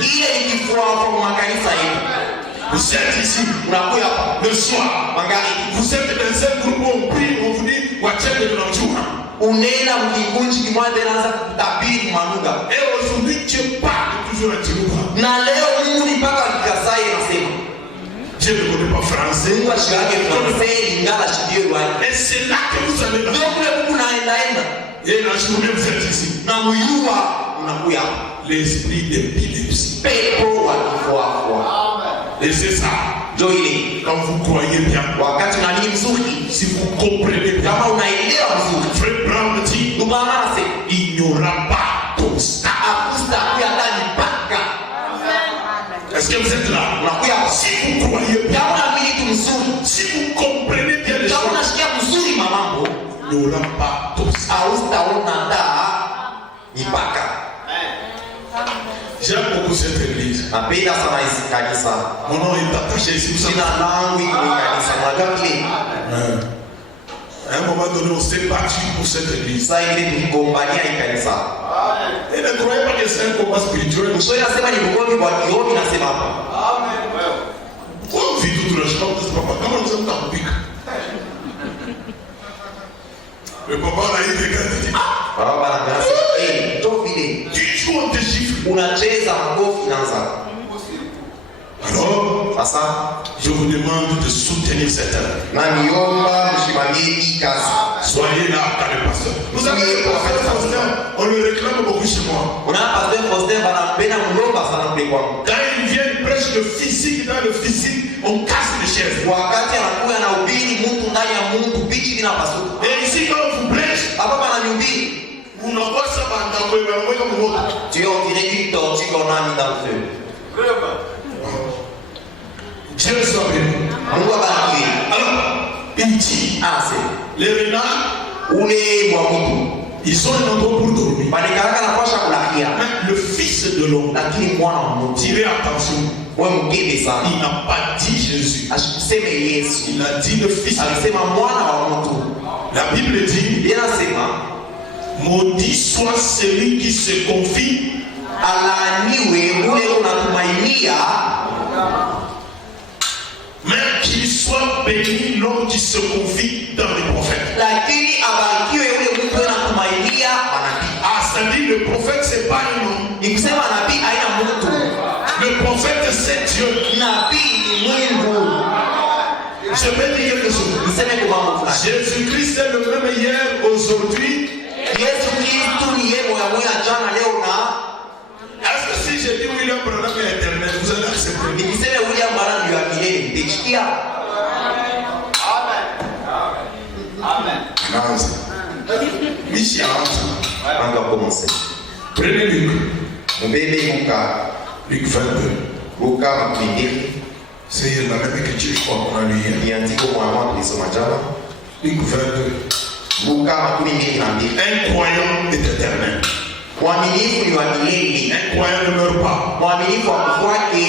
Ile ni kifua kwa makanisa yetu. Vous êtes ici Unakuja le soir. magharibi. Vous êtes dans un groupe où on prie, on vous dit wachende tunamjua. Unaenda mkikunji kimoja anaanza kutabiri manuga. Et aujourd'hui Dieu parle toujours à Djibouti. Na leo Mungu ni mpaka Kasai anasema. Dieu ne connaît pas français. Mungu ashikake français ingala shidio wai. Et c'est là que vous allez là. Ndio kule Mungu naenda. Et la journée vous êtes ici. Na muyua unakuja. L'esprit d'épilepsie. Pepo wa kifua. Et c'est ça. Joile. Quand vous croyez bien. Wakati unani mzuri. Si vous comprenez bien. Kama unaelewa mzuri. Frère Brown dit. Ndumanase. Il n'y aura pas d'obstacle. Akusta kuya ndani paka. Est-ce que vous êtes là? Unakuja. Si vous croyez bien. Kama unamiliki mzuri. Si vous comprenez bien les Kama choses. unasikia mzuri mamambo. Il n'y aura pas d'obstacle. Austa unanda mipaka. J'aime beaucoup cette église. Napenda sana hizi kanisa. Mon nom est attaché ici. Vous savez. Jina langu iko kwenye kanisa. Unajua vile? À un moment donné, on s'est battu pour cette église. Sasa hivi tukigombania hii kanisa. Et ne croyez pas que c'est un combat spirituel. Mswahili anasema ni ugomvi wa kiroho, nasema hapa. On vit toute la journée, c'est pas comment nous sommes dans le pic. Le papa là, il regarde et dit, Baba anasema, ndio vile. tu joues en tes chiffres. Unacheza magofu inaanza. Alors, Sasa je vous demande de soutenir cette œuvre. na niomba mshimamie hii kazi. Soyez là quand le pasteur. Vous avez le pasteur Faustin, on le réclame beaucoup chez moi. Una pastor Faustin banapenda mlomba sana kule kwangu. Quand il vient, il prêche le physique, dans le physique, on casse les chaises. Wakati anakuja na ubiri mtu ndani ya Mungu bichi vinapasuka. Et ici, quand on vous prêche, Hapa bananihubiri. unakosa bandako imeweka mmoja. Tu es en direct du torti qu'on a mis dans le feu. Dieu soit béni. Mungu abariki. Alors, il dit, les renards, ule mwamudu ils sont un endroit pour dormir. Panikaka na pasha kulakia. Mais le fils de l'homme, Lakini mwana wa Mungu. tirez attention. Wewe mkebe sana. Il n'a pas dit Jésus. Asikuseme Yesu. Il a dit le fils. Alisema mwana wa Mungu. La Bible dit, Inasema maudit soit celui qui se confie. alaaniwe ule unatumainia. Mais qu'il soit béni l'homme qui se confie dans les prophètes. Lakini abarikiwe ule mtu anatumainia manabii. Ah, ça dit le prophète c'est pas un homme. Nikusema nabii haina mtu. Le prophète c'est Dieu. Nabii ni Mungu. Je vais dire quelque chose. Niseme kwa mambo fulani. Jésus-Christ est le même hier, aujourd'hui. Yesu Kristo ni yeye moya jana leo na. Est-ce que si je dis William Branham est éternel, vous allez accepter? Nikisema William Branham ndio milele, mtachikia? Amen. Ici, On va commencer. prenez Luc. Mbele Luka. Luc 22. Luka mkindiri. C'est la même écriture, je crois qu'on a lu hier. Ni andiko mwa tulisoma jana. Luc 22. Luka 22. Un croyant est éternel. Mwaminifu ni wa milele. Un croyant ne meurt pas. Mwaminifu wa kwake.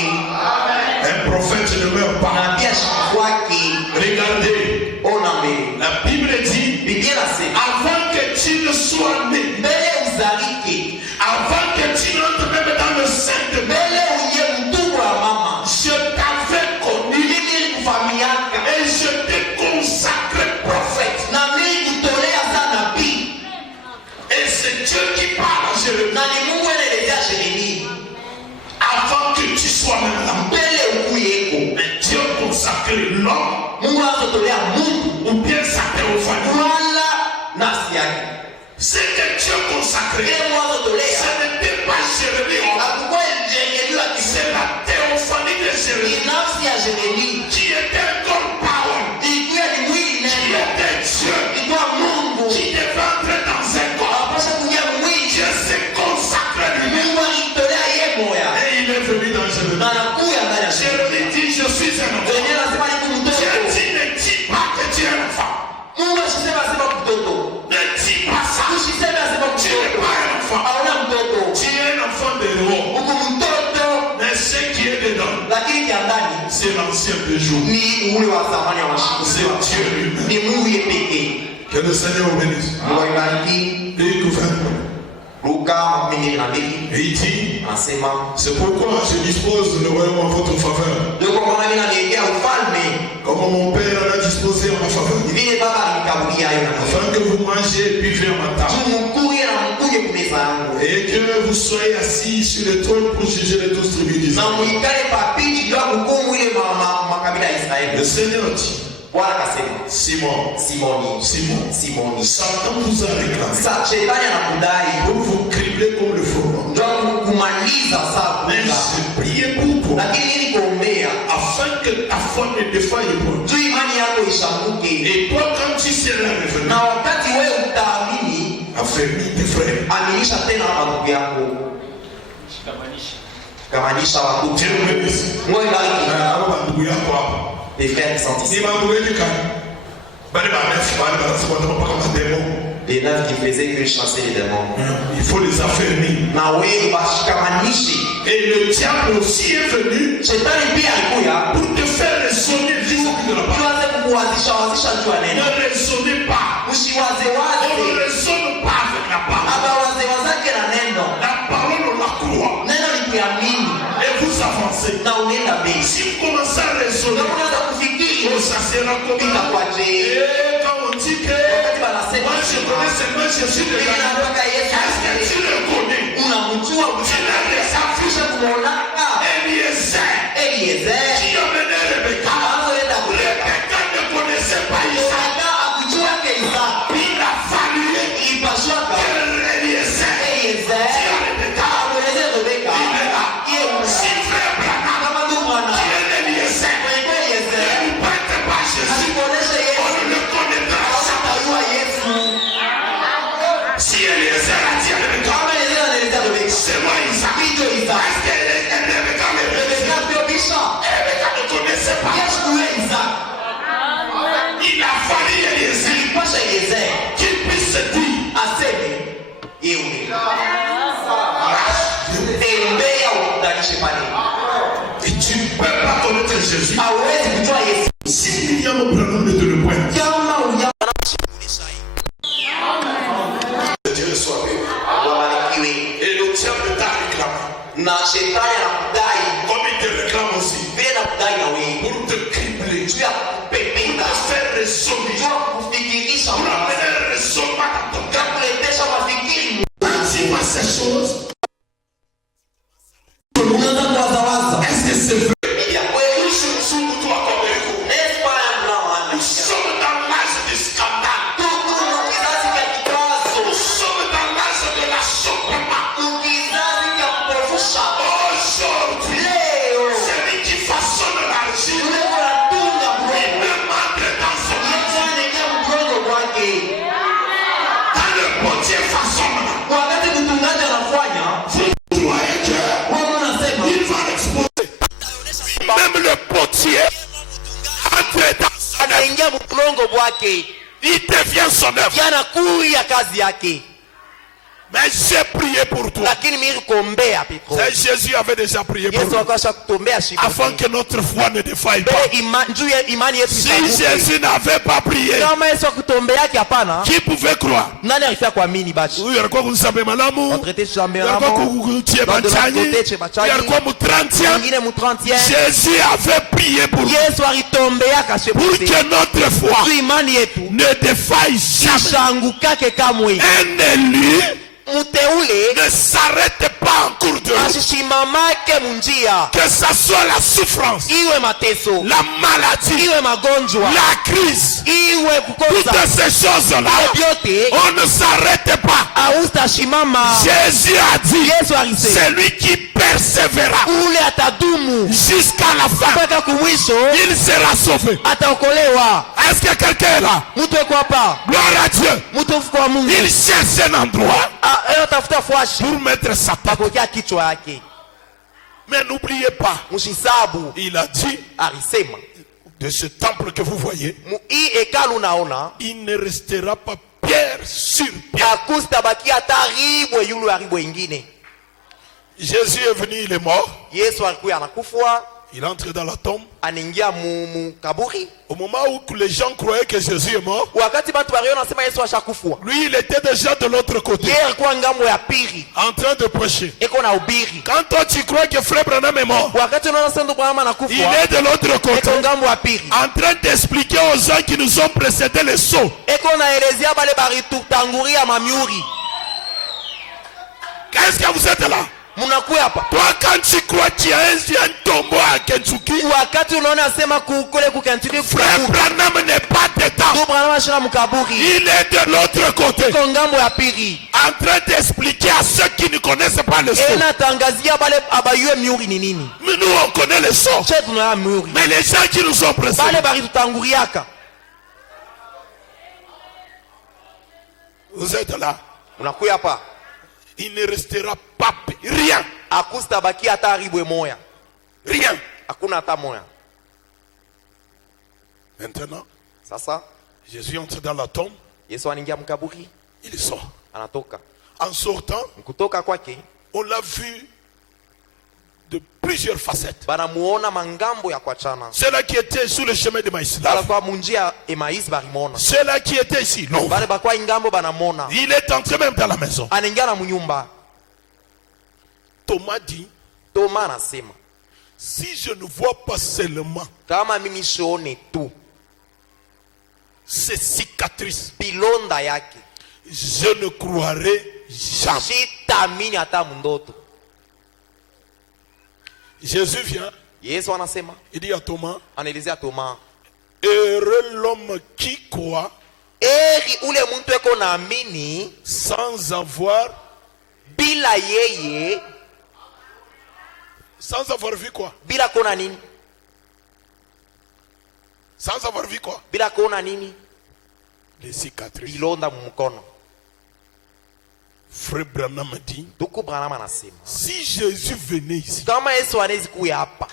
Un prophète ne meurt pas. Na pia kwake. Regardez. Ona mbele. La Bible dit, Biblia inasema avant que tu ne sois né, mbele uzalike. avant que tu n'entres même dans le sein de Mbele uye mtumwa wa mama. je t'avais connu Mimi kufahamiaka. et je t'ai consacré prophète. Na mimi kutolea sana nabii. Et c'est Dieu qui parle à Jérémie. Na ni Mungu anaelezea Yeremia. Avant que tu sois même là, Mbele ukuyeko. mais Dieu consacré l'homme Mungu anatolea Mungu ou bien sa théophanie. wala nafsi yake. Ce que Dieu consacré, Yeye Mungu anatolea. ce n'était pas Jérémie. Hakukuwa Yeremia C'est la théophanie de ni Jérémie nafsi ya Yeremia. qui était comme parole, Ilikuwa ni mwili qui neno. était Dieu, Ilikuwa Mungu. qui devait entrer dans un corps. Anapaswa kuingia mwili. Dieu s'est consacré lui-même. Mungu alitolea yeye moya. Et il est venu dans Na Jérémie. anakuya ndani ya Jérémie dit, je suis un enfant. Yeremia anasema ni Dieu mtoto. dit, ne dis pas que tu es un enfant. Mungu asisema asema mtoto. Ne dis pas ça. Usiseme asema Tu n'es mtoto. pas un enfant. Hauna mtoto. Tu es un enfant de Héros. Huku mtoto. Mais ce qui est dedans, Lakini kia ndani c'est l'ancien de jour. ni ule wa zamani wa C'est mashiko. Dieu lui-même. Ni Mungu yeye pekee. Que le Seigneur vous bénisse. Mungu aibariki. Luc 22. Luka Luka 12. Et il dit, Anasema c'est pourquoi je dispose le royaume en votre faveur. ndio kwa maana mimi naniwekea ufalme Comme mon père en a disposé en ma faveur. vile baba alinikabulia hayo na Afin que vous mangez et buvez à ma table. mkuye na mkuje kumeza yangu Et que vous soyez assis sur le trône pour juger les 12 tribus na d'Israël. muikale papiti juu ya hukumu ile makabila ya Israeli. Le Seigneur dit, Bwana akasema Simon, Simoni, Satan vous a réclamé sasa shetani anakudai pour vous cribler comme le faucon. ndio kumaliza saa Mais kuza, je priais pour toi, lakini ili kuombea afin que ta foi ne défaille point. juu imani yako ishambuke, Et toi, quand tu seras revenu, na wakati wewe utaamini, affermis tes frères. aminisha tena na ndugu yako, kamanisha watu Dieu me bénisse. ngoja baki Aba ndugu yako hapa. les frères qui sont Ni ici, mambo yetu kani. Bali ba nefu bali ba sababu ndo mpaka mademo. les neuf qui faisaient que chasser les démons, Il faut les affermir. na wewe washikamanishe. Et le diable aussi est venu Shetani pia alikuya pour te faire raisonner vis-à-vis de la parole. tuanze kukuwazisha juu ya Ne neno, raisonnez pas. usiwazewaze On ne raisonne pas avec la parole. abawazewazake na neno. La parole, on la croit. Neno ni kuamini Et vous avancez. na unaenda mbele. Si vous commencez à raisonner, Na unaweza kufikiri oh, ça sera comment? itakuwaje. Et quand on dit que Wakati wanasema moi je connais seulement Jésus de mimi Nazareth, nataka est-ce que Yesu, tu le connais? unamjua Tu l'as déjà vu. kisha kumuona Eliezer, Eliezer qui a mené Rebecca. anazoenda kuleka Rebecca ne connaissait pas Isaac. Rebeka akujua ke Isaka, Il a fallu ilipaswaka que Eliezer Eliezer dit à Rebecca, amweleze Rebeka yeye si frère Branham, kama tu mwana qui est Eliezer, kwa Eliezer ne nous prête pas Jésus. asikuoneshe On Yesu ne le connaîtra jamais. atajua Yesu. Si Eliezer a dit à Rebecca, Kama Eliezer anaeleza Rebeka c'est moi Isaac. hicho Isaka, Est-ce que Rebecca me Rebeka pia bisha Rebecca ne connaissait pas. Yesu huyo Isaka, Il a fallu Eliezer ilipasha Eliezer qu'il puisse dire, aseme yewe tembea ukutanishe pale. et tu ne peux pas connaître Jésus Hawezi kujua Yesu si William Branham ne te le pointe. kama unyama. Dieu soit béni. Wabarikiwe. Et le diable t'a réclamé, Na shetani anakudai comme il te réclame aussi, vile nakudai na wewe pour te cribler, juu ya kupepeta, pour te faire raisonner, juu ya kufikirisha pour mawazo, amener un raisonnement dans ton juu ya cœur. kuletesha mafikiri. Quand tu vois ces choses, Unaanza kuwazawaza est-ce que c'est vrai? ya kweli, Sous toi comme écho. n'est-ce pas yangu na Nous wana sommes dans l'âge du scandale. tuko mu kizazi cha kikwazo, Nous sommes dans l'âge de l'achoppement. mu kizazi cha kupofusha. Aujourd'hui, Leo celui qui façonne l'argile, tuleko na tunga il mdogo, me montre dans son Yesu anaingia mgongo wake. Quand le bon Dieu façonne, Wakati mtungaji anafanya, vous croyez que wewe unasema il va l'exposer. Même le potier entre dans son œuvre. anaingia mgongo wake, Il devient son œuvre. yanakuya kazi yake. Mais j'ai prié pour toi. Lakini mimi kuombea Petro, C'est Jésus avait déjà prié pour Yesu nous. akasha kutombea shida Afin que notre foi ne défaille pas. mbele juu ya imani yetu Si isianguke. Jésus n'avait pas prié, Kama Yesu akutombea yake hapana, qui pouvait croire? nani alifia kuamini basi? Huyu alikuwa kumsamehe malamu, Watrete shamba alikuwa yao, kuchie Dans de bachani, l'autre côté, Chebachani. alikuwa mu-30e. mwingine mu 30e. Jésus avait prié pour nous. Yesu alitombea Pour kashepote. que notre foi Juu imani yetu ne défaille jamais. ishangukake kamwe. Un élu Mteule ne s'arrête pas en cours de route. asisimamake munjia, Que ça soit la souffrance, iwe mateso, la maladie, iwe magonjwa, la crise, iwe toutes kukosa, ces choses-là, vyote on ne s'arrête pas. hautashimama. Jésus a dit, Yesu alisema celui qui persévérera ule atadumu jusqu'à la fin, mpaka kumwisho il sera sauvé. ataokolewa. Est-ce que quelqu'un est là? Mtu eko hapa, Gloire à Dieu. mtu mfuko wa Mungu Il cherche un endroit atafuta fwashi pour mettre sa tête. pakokea kichwa yake. Mais n'oubliez pas, Mshisabu il a dit, alisema de ce temple que vous voyez, hii hekalu unaona il ne restera pas pierre sur pierre. hakusitabakia hata ribwe yule aribwe ingine. Jésus est venu, il est mort. Yesu alikuwa anakufwa, Il entre dans la tombe. anaingia mu kaburi. Au moment où les gens croyaient que Jésus est mort, Wakati bantu baliona nasema Yesu ashakufua, lui il était déjà de l'autre côté, yeye alikuwa ngambo ya pili en train de prêcher. eko na ubiri. Quand toi tu crois que frère Branham est mort, Wakati unaona sendo Branham il anakufua, est de l'autre côté, eko ngambo ya pili, en train d'expliquer aux gens qui nous ont précédés les sauts. eko naelezea bale baritutangulia mamiuri. Qu'est-ce que vous êtes là? Munakuya hapa. Toi quand tu crois tu as un tombeau à Kentucky, Wakati unaona sema kule ku Kentucky, frère Branham n'est pas dedans. ndio Branham ashira mukaburi, Il est de l'autre côté, eko ngambo ya pili, en train d'expliquer à ceux qui ne connaissent pas les sauts. ena tangazia bale abayue miuri ni nini. Mais nous on connaît les sauts. Che tunaya miuri, Mais les gens qui nous ont précédés, bale baritutanguriaka. vous êtes là. Unakuya hapa, Il ne restera pas rien. akusta baki hata aribwe moya, Rien. hakuna hata moya. Maintenant, Sasa Jésus entre dans la tombe, Yesu anaingia mkaburi, il sort. anatoka. En sortant, Kutoka kwake on l'a vu de plusieurs facettes. banamuona mangambo ya kwachana, Ceux-là qui étaient sur le chemin de Maïs, bala kwa munjia Emmaus barimona, ceux-là qui étaient ici, non. bale bakwa ingambo banamona. Il est entré même dans la maison. Anaingia na munyumba. Thomas dit, Toma anasema si je ne vois pas seulement kama mimi sione tu ces cicatrices, bilonda yake, je ne croirai jamais. sitamini hata mundoto. Jésus vient, Yesu anasema, il dit à Thomas, anaelezea Toma, heureux l'homme qui croit eri ule muntu eko naamini sans avoir vu quoi? bila kuona nini, Sans avoir vu quoi? bila kuona nini, Les cicatrices. bilonda mumukono. Frère Branham dit, Duku Branham anasema si Jésus venait ici kama Yesu anawezi kuya hapa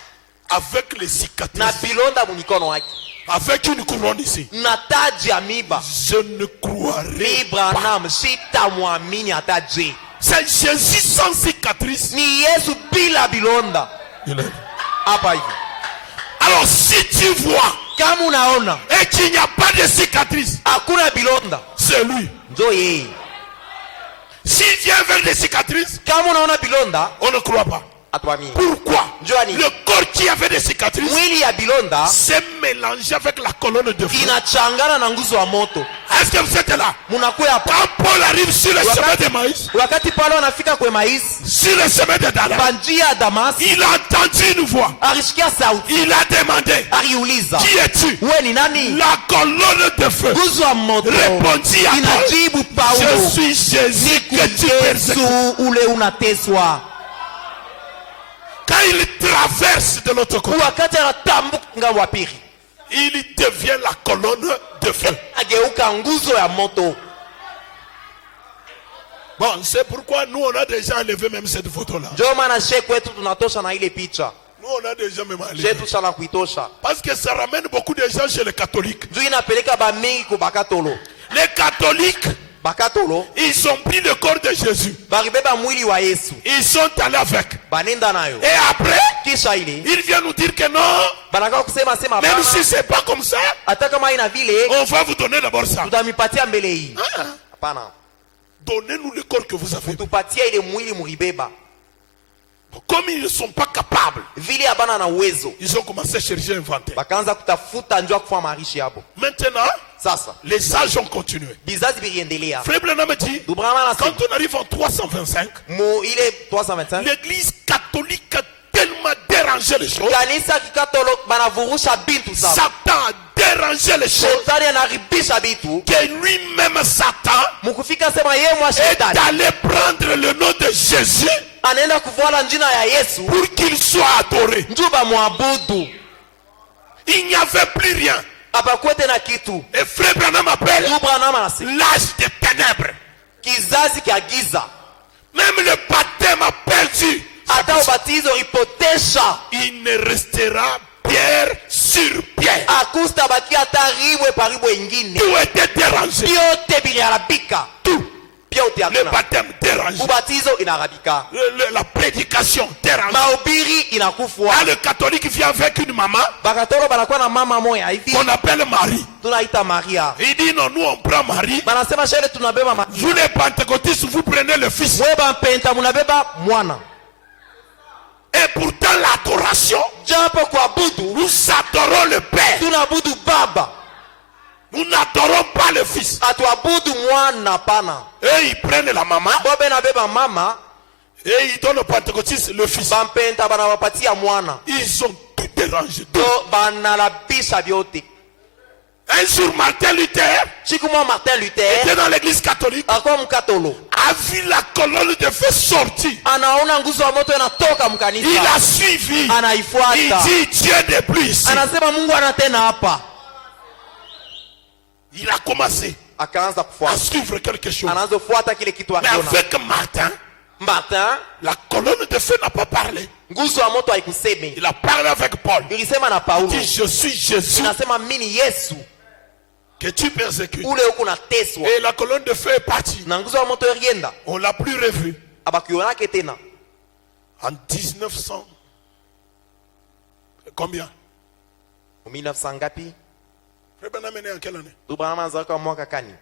avec les na cicatrices, bilonda mumikono wake avec une couronne ici, na taji ya miba, je ne croirais mi pas. Branham sitamwamini hata je. C'est Jésus sans cicatrices. Ni Yesu bila bilonda Il est. hapa hivi. Alors si tu vois Kama unaona et qu'il n'y a pas de cicatrices, hakuna bilonda, c'est lui. njo yeye. S'il vient avec des cicatrices, Kama unaona bilonda on ne croit pas. atuamini. Pourquoi? Johnny. Le corps qui avait des cicatrices Mwili ya bilonda s'est mélangé avec la colonne de feu. inachangana na nguzo wa moto. Est-ce que vous êtes là? Munakuya hapa. Quand Paul arrive sur le chemin de Maïs, Wakati Paulo anafika kwa Emmaus, sur le chemin de Damas, banjia ya Damas, il a entendu une voix. alishikia sauti, Il a demandé, aliuliza, qui es-tu? wewe ni nani? La colonne de feu Nguzo wa moto répondit à Paul, inajibu je Paulo, suis Jésus que tu persécutes. Yesu ule unateswa. Quand il traverse de l'autre côté, Wakati anatambuka ngambo ya pili, il devient la colonne de feu. ageuka nguzo ya moto. Bon, c'est pourquoi nous on a déjà enlevé même cette photo-là. Ndio maana she kwetu tunatosha na ile picha. Nous on a déjà même enlevé. Shetu sana kuitosha. Parce que ça ramène beaucoup de gens chez les catholiques. Ndio inapeleka ba mingi ku bakatolo. Les catholiques, Bakatolo ils ont pris le corps de Jésus. baribeba mwili wa Yesu. Ils sont allés avec. Banenda nayo. Et après, Kisha ile ils viennent nous dire que non, banaka kusema sema même bana, si c'est pas comme ça, hata kama ina vile on va vous donner d'abord ça. tutamipatia mbele hii. Ah, Hapana. donnez-nous le corps que vous avez. Tupatia ile mwili muribeba. Comme ils ne sont pas capables, Vile abana na uwezo. ils ont commencé à chercher à inventer. Bakaanza kutafuta njoo kufanya marishi hapo. Maintenant, Sasa les sages ont continué. bizazi biliendelea. Frère Branham dit, Dubrama na quand on arrive en 325, mu ile 325 l'église catholique a tellement dérangé les choses. kanisa kikatolo banavurusha bintu sana. Satan a dérangé les choses. Shetani anaribisha bitu. Que lui-même, Satan, Mukufika sema yeye mwa est shetani allé prendre le nom de Jésus anaenda kuvuala njina ya Yesu pour qu'il soit adoré. njuba mwabudu. Il n'y avait plus rien. Apakwete na kitu. Et frère Branham appelle Branham anasema l'âge des ténèbres. kizazi kia giza. Même le baptême a perdu. Hata ubatizo ipotesha. Il ne restera pierre sur pierre. Akusta baki hata ribwe paribwe ingine. Tout était dérangé. Yote biliharibika. Tout. vyote Le hakuna. baptême dérange. Ubatizo inaharibika, La prédication dérange. mahubiri inakufwa. Quand le catholique vient avec une maman Bakatolo banakuwa na mama moya hivi qu'on appelle Marie, tunaita Maria, il dit non, nous on prend Marie. banasema shele tunabeba Maria. Vous les pentecôtistes, vous prenez le fils. Mwe bampenta munabeba mwana. Et pourtant l'adoration, Japo kuabudu nous adorons le Père. tunabudu baba, Nous n'adorons pas le fils. atuabudu mwana pana. Et ils prennent la maman Bobe nabeba mama, et ils donnent aux pentecôtistes le fils. bampenta banawapatia mwana. Ils ont tout dérangé. To banalabisha vyote. Un jour, Martin Luther Siku mwa Martin Luther était dans l'église catholique, akuwa mkatolo, a vu la colonne de feu sortir. anaona nguzo ya moto inatoka Il mkanisa, a suivi. Il anaifuata, dit Dieu n'est plus ici. anasema Mungu anatena hapa. Il a commencé Akaanza à kufuata, suivre quelque chose. anaanza kufuata kile kitu Mais akiona. avec Martin, Martin, la colonne de feu n'a pas parlé. nguzo ya moto haikuseme, Il a parlé avec Paul. ilisema na Il Paulo, dit je suis Jésus inasema mimi ni Yesu que tu persécutes. ule huku nateswa. Et la colonne de feu est partie. Na nguzo ya moto ilienda, On l'a plus revu. abakionake tena. En 1900. Combien? Mu 1900 ngapi? Frère Branham est né en quelle année? Tubanama anzaka mwaka kani?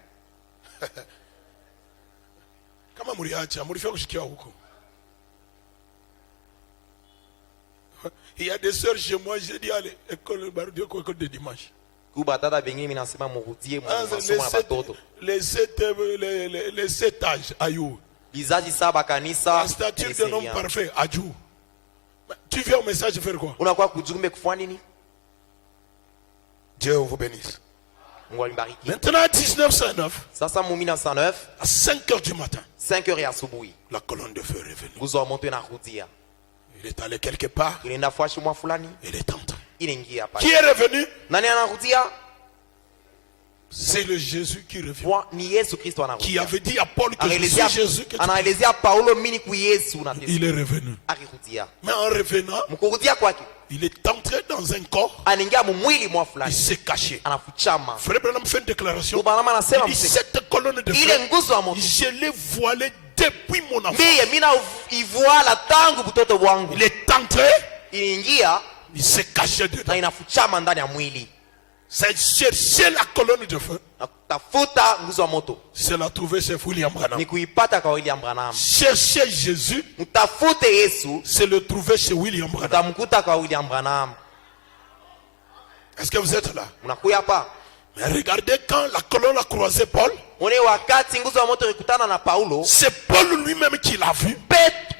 Kama muriacha, murifia kushikia huko. Il y a des sœurs chez moi, j'ai dit allez, école de dimanche. Kuba tata bengine mimi nasema murudie mu masomo ya batoto. Les 7 âges à You. Bizazi saba kanisa. La stature d'un homme parfait à You. Tu viens au message faire quoi? Unakuwa kujumbe kufanya nini? Dieu vous bénisse. Mungu alibariki. Maintenant, en 1909, Sasa mu 1909, à 5 heures du matin, 5h ya asubuhi, la colonne de feu est revenue. nguzo ya moto inarudia. Il est allé quelque part, Inaenda fuashi mwa fulani, il est entré. inaingia Qui pale. est revenu? Nani anarudia? C'est le Jésus qui revient. Kwa ni Yesu Kristo Qui anarudia. avait dit à Paul que je Anaelezea suis Jésus. Que tu... anaelezea Paulo mimi ku Yesu na Yesu. Il est revenu. Akirudia. Mais en revenant, Mkurudia kwake, il est entré dans un corps. anaingia mu mwili mwa Il fulani. s'est caché. Anafuchama. Frère Branham fait une déclaration. Tubanama anasema Il dit, mse. cette colonne de Ile feu, nguzo ya moto. je l'ai voilée depuis mon enfance. Mie mina ivuala tangu butoto bwangu. Il est entré, Iliingia il s'est caché dedans. na inafuchama ndani ya mwili. C'est chercher la colonne de feu. Na kutafuta nguzo ya moto C'est la trouver chez William Branham. ni kuipata kwa William Branham. Chercher Jésus, Mtafute Yesu, c'est le trouver chez William Branham. utamkuta kwa William Branham. Est-ce que vous êtes là? Unakuya hapa. Mais regardez quand la colonne a croisé Paul, One wakati nguzo ya moto ilikutana na Paulo, c'est Paul lui-même qui l'a vu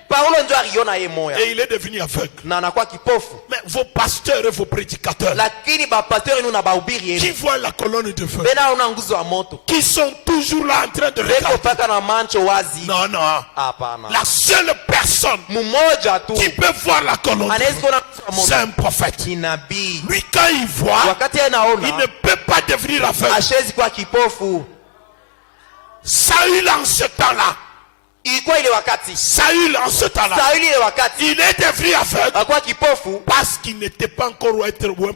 Paulo ndio aliona yeye moya et il est devenu aveugle. na anakuwa kipofu. Mais vos pasteurs et vos prédicateurs Lakini bapastori nu na bahubiri qui yenu voient la colonne de feu, bena una nguzo ya moto qui sont toujours là en train de beko regarder. paka na mancho wazi. Non, non. Hapana, La seule personne mmoja tu qui peut voir la colonne de anaweza feu, kuona nguzo ya c'est moto un prophète. ni nabii. Lui, quand il voit, Wakati il ne anaona peut pas devenir aveugle. ashezi kuwa kipofu. Saül en ce temps-là, Ilikuwa ile wakati Saül en ce temps-là, Sauli ile wakati il est devenu aveugle akuwa kipofu parce qu'il n'était pas encore loin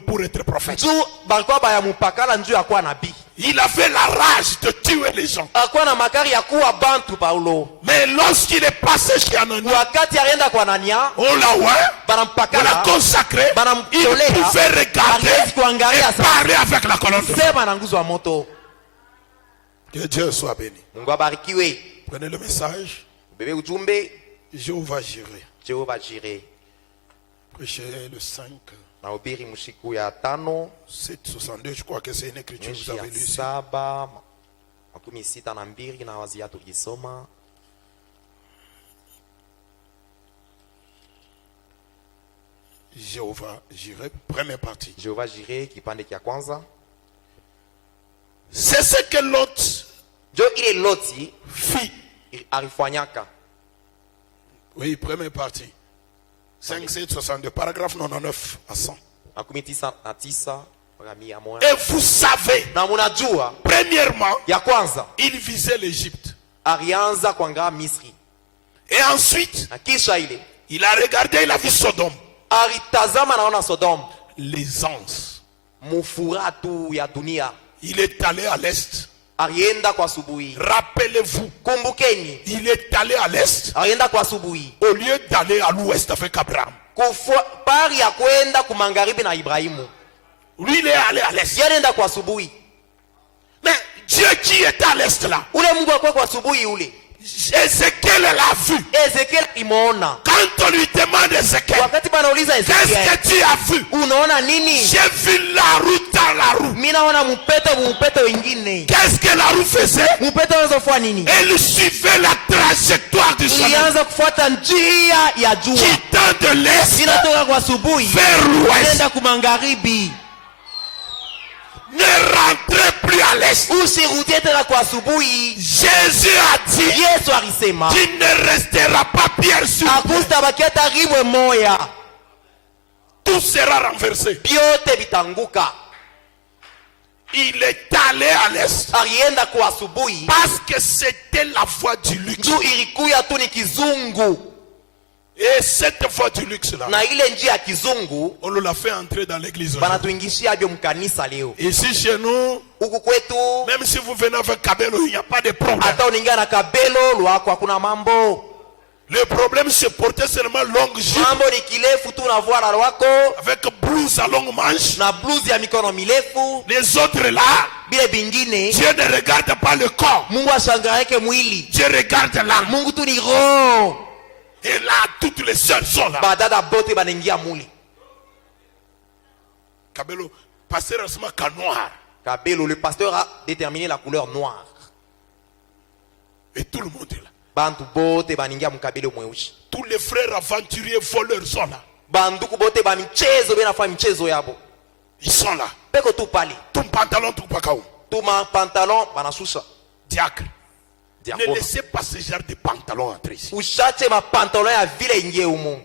pour être prophète. juu balikuwa bayamupakala njuu ya kuwa nabii. Il avait la rage de tuer les gens. Akuwa na makari ya kuwa bantu Paulo. Mais lorsqu'il est passé chez Anania, Wakati alienda kwa Anania, on l'a on l'a banampakala consacré, il banamtolea, pouvait regarder hawezi kuangalia et sasa, parler avec la colonne de feu. sema na nguzo ya moto. Que Dieu soit béni. Mungu abarikiwe. Prenez le message. Bebe ujumbe, Jéhovah Jireh. Jehova Jireh. Prêchez le 5, Na ubiri mshiku ya 5 762. Je crois que c'est une écriture que mwezi vous ya avez lue ici. 7:62 na wazia tulisoma. Jéhovah Jireh, première partie. Jehova Jireh kipande kia kwanza. C'est ce que Lot Jo ile Loti fit. alifanyaka. Oui, première partie. 5, 7, 62, paragraphe 99 à 100. 99 mpaka 100. Et vous savez, Na munajua premièrement, ya kwanza il visait l'Égypte. alianza kuangaa Misri, Et ensuite, na kisha ile il a regardé, il a vu Sodome. alitazama naona Sodom, Les anges. mufura tu ya dunia. Il est allé à l'est. Alienda kwa asubuhi. Rappelez-vous, Kumbukeni. il est allé à l'est Alienda kwa asubuhi. au lieu d'aller à l'ouest avec Abraham. Pari ya kwenda kumangaribi na Ibrahimu. Lui, il est allé à l'est. Alienda kwa asubuhi. Mais Dieu qui est à l'est là, Ule Mungu akwa kwa asubuhi ule. Ézéchiel l'a vu. Ezekiel imeona. Quand on lui demande Ézéchiel, Wakati banauliza qu'est-ce Ezekiel, que tu as vu? unaona nini? J'ai vu la roue dans la roue. Mimi naona mpete wengine. Qu'est-ce que la roue faisait? Mpete unazofanya nini? Elle suivait la trajectoire du soleil Ilianza kufuata njia ya jua. quittant de l'est Inatoka kwa asubuhi vers l'ouest. inaenda kumangaribi. Ne rentrez plus à l'est. Usirudie tena kwa asubuhi. Jésus a dit, Yesu alisema, tu ne resteras pas pierre sur pierre. hakutabaki hata ribwe moya. Tout sera renversé. Vyote vitanguka. Il est allé à l'est Alienda kwa asubuhi. parce que c'était la voie du luxe. Juu ilikuya tu ni kizungu. Et cette voie du luxe là, Na ile njia ya kizungu on l'a fait entrer dans l'église. banatuingishia byo mkanisa leo. Ici chez nous, Huku kwetu même si vous venez avec Kabelo, il n'y a pas de problème. hata unaingia na kabelo lwako hakuna mambo. Le problème c'est porter seulement longue jupe Mambo ni kirefu tu unavua na lwako avec blouse à longue manche. na blouse ya mikono mirefu. Les autres là, Bile bingine Dieu ne regarde pas le corps. Mungu ashangaeke mwili. Dieu regarde l'âme. Mungu tu ni roho. Et là, toutes les sœurs sont là. Badada bote banaingia muli. Kabelo, pasteur seulement qu'à noir. Kabelo, le pasteur a déterminé la couleur noire. Et tout le monde est là. Bantu bote baningia mkabelo mweusi. Tous les frères aventuriers voleurs sont là. Banduku bote ba michezo benafanya michezo yabo. Ils sont là. Peko tu pale. Ton pantalon, tout pakaou. Tu ma pantalon banashusha. Diacre. Ne Diakona. laissez pas ce genre de pantalon entrer ici. Ushache ma pantalon ya vile ingie umu.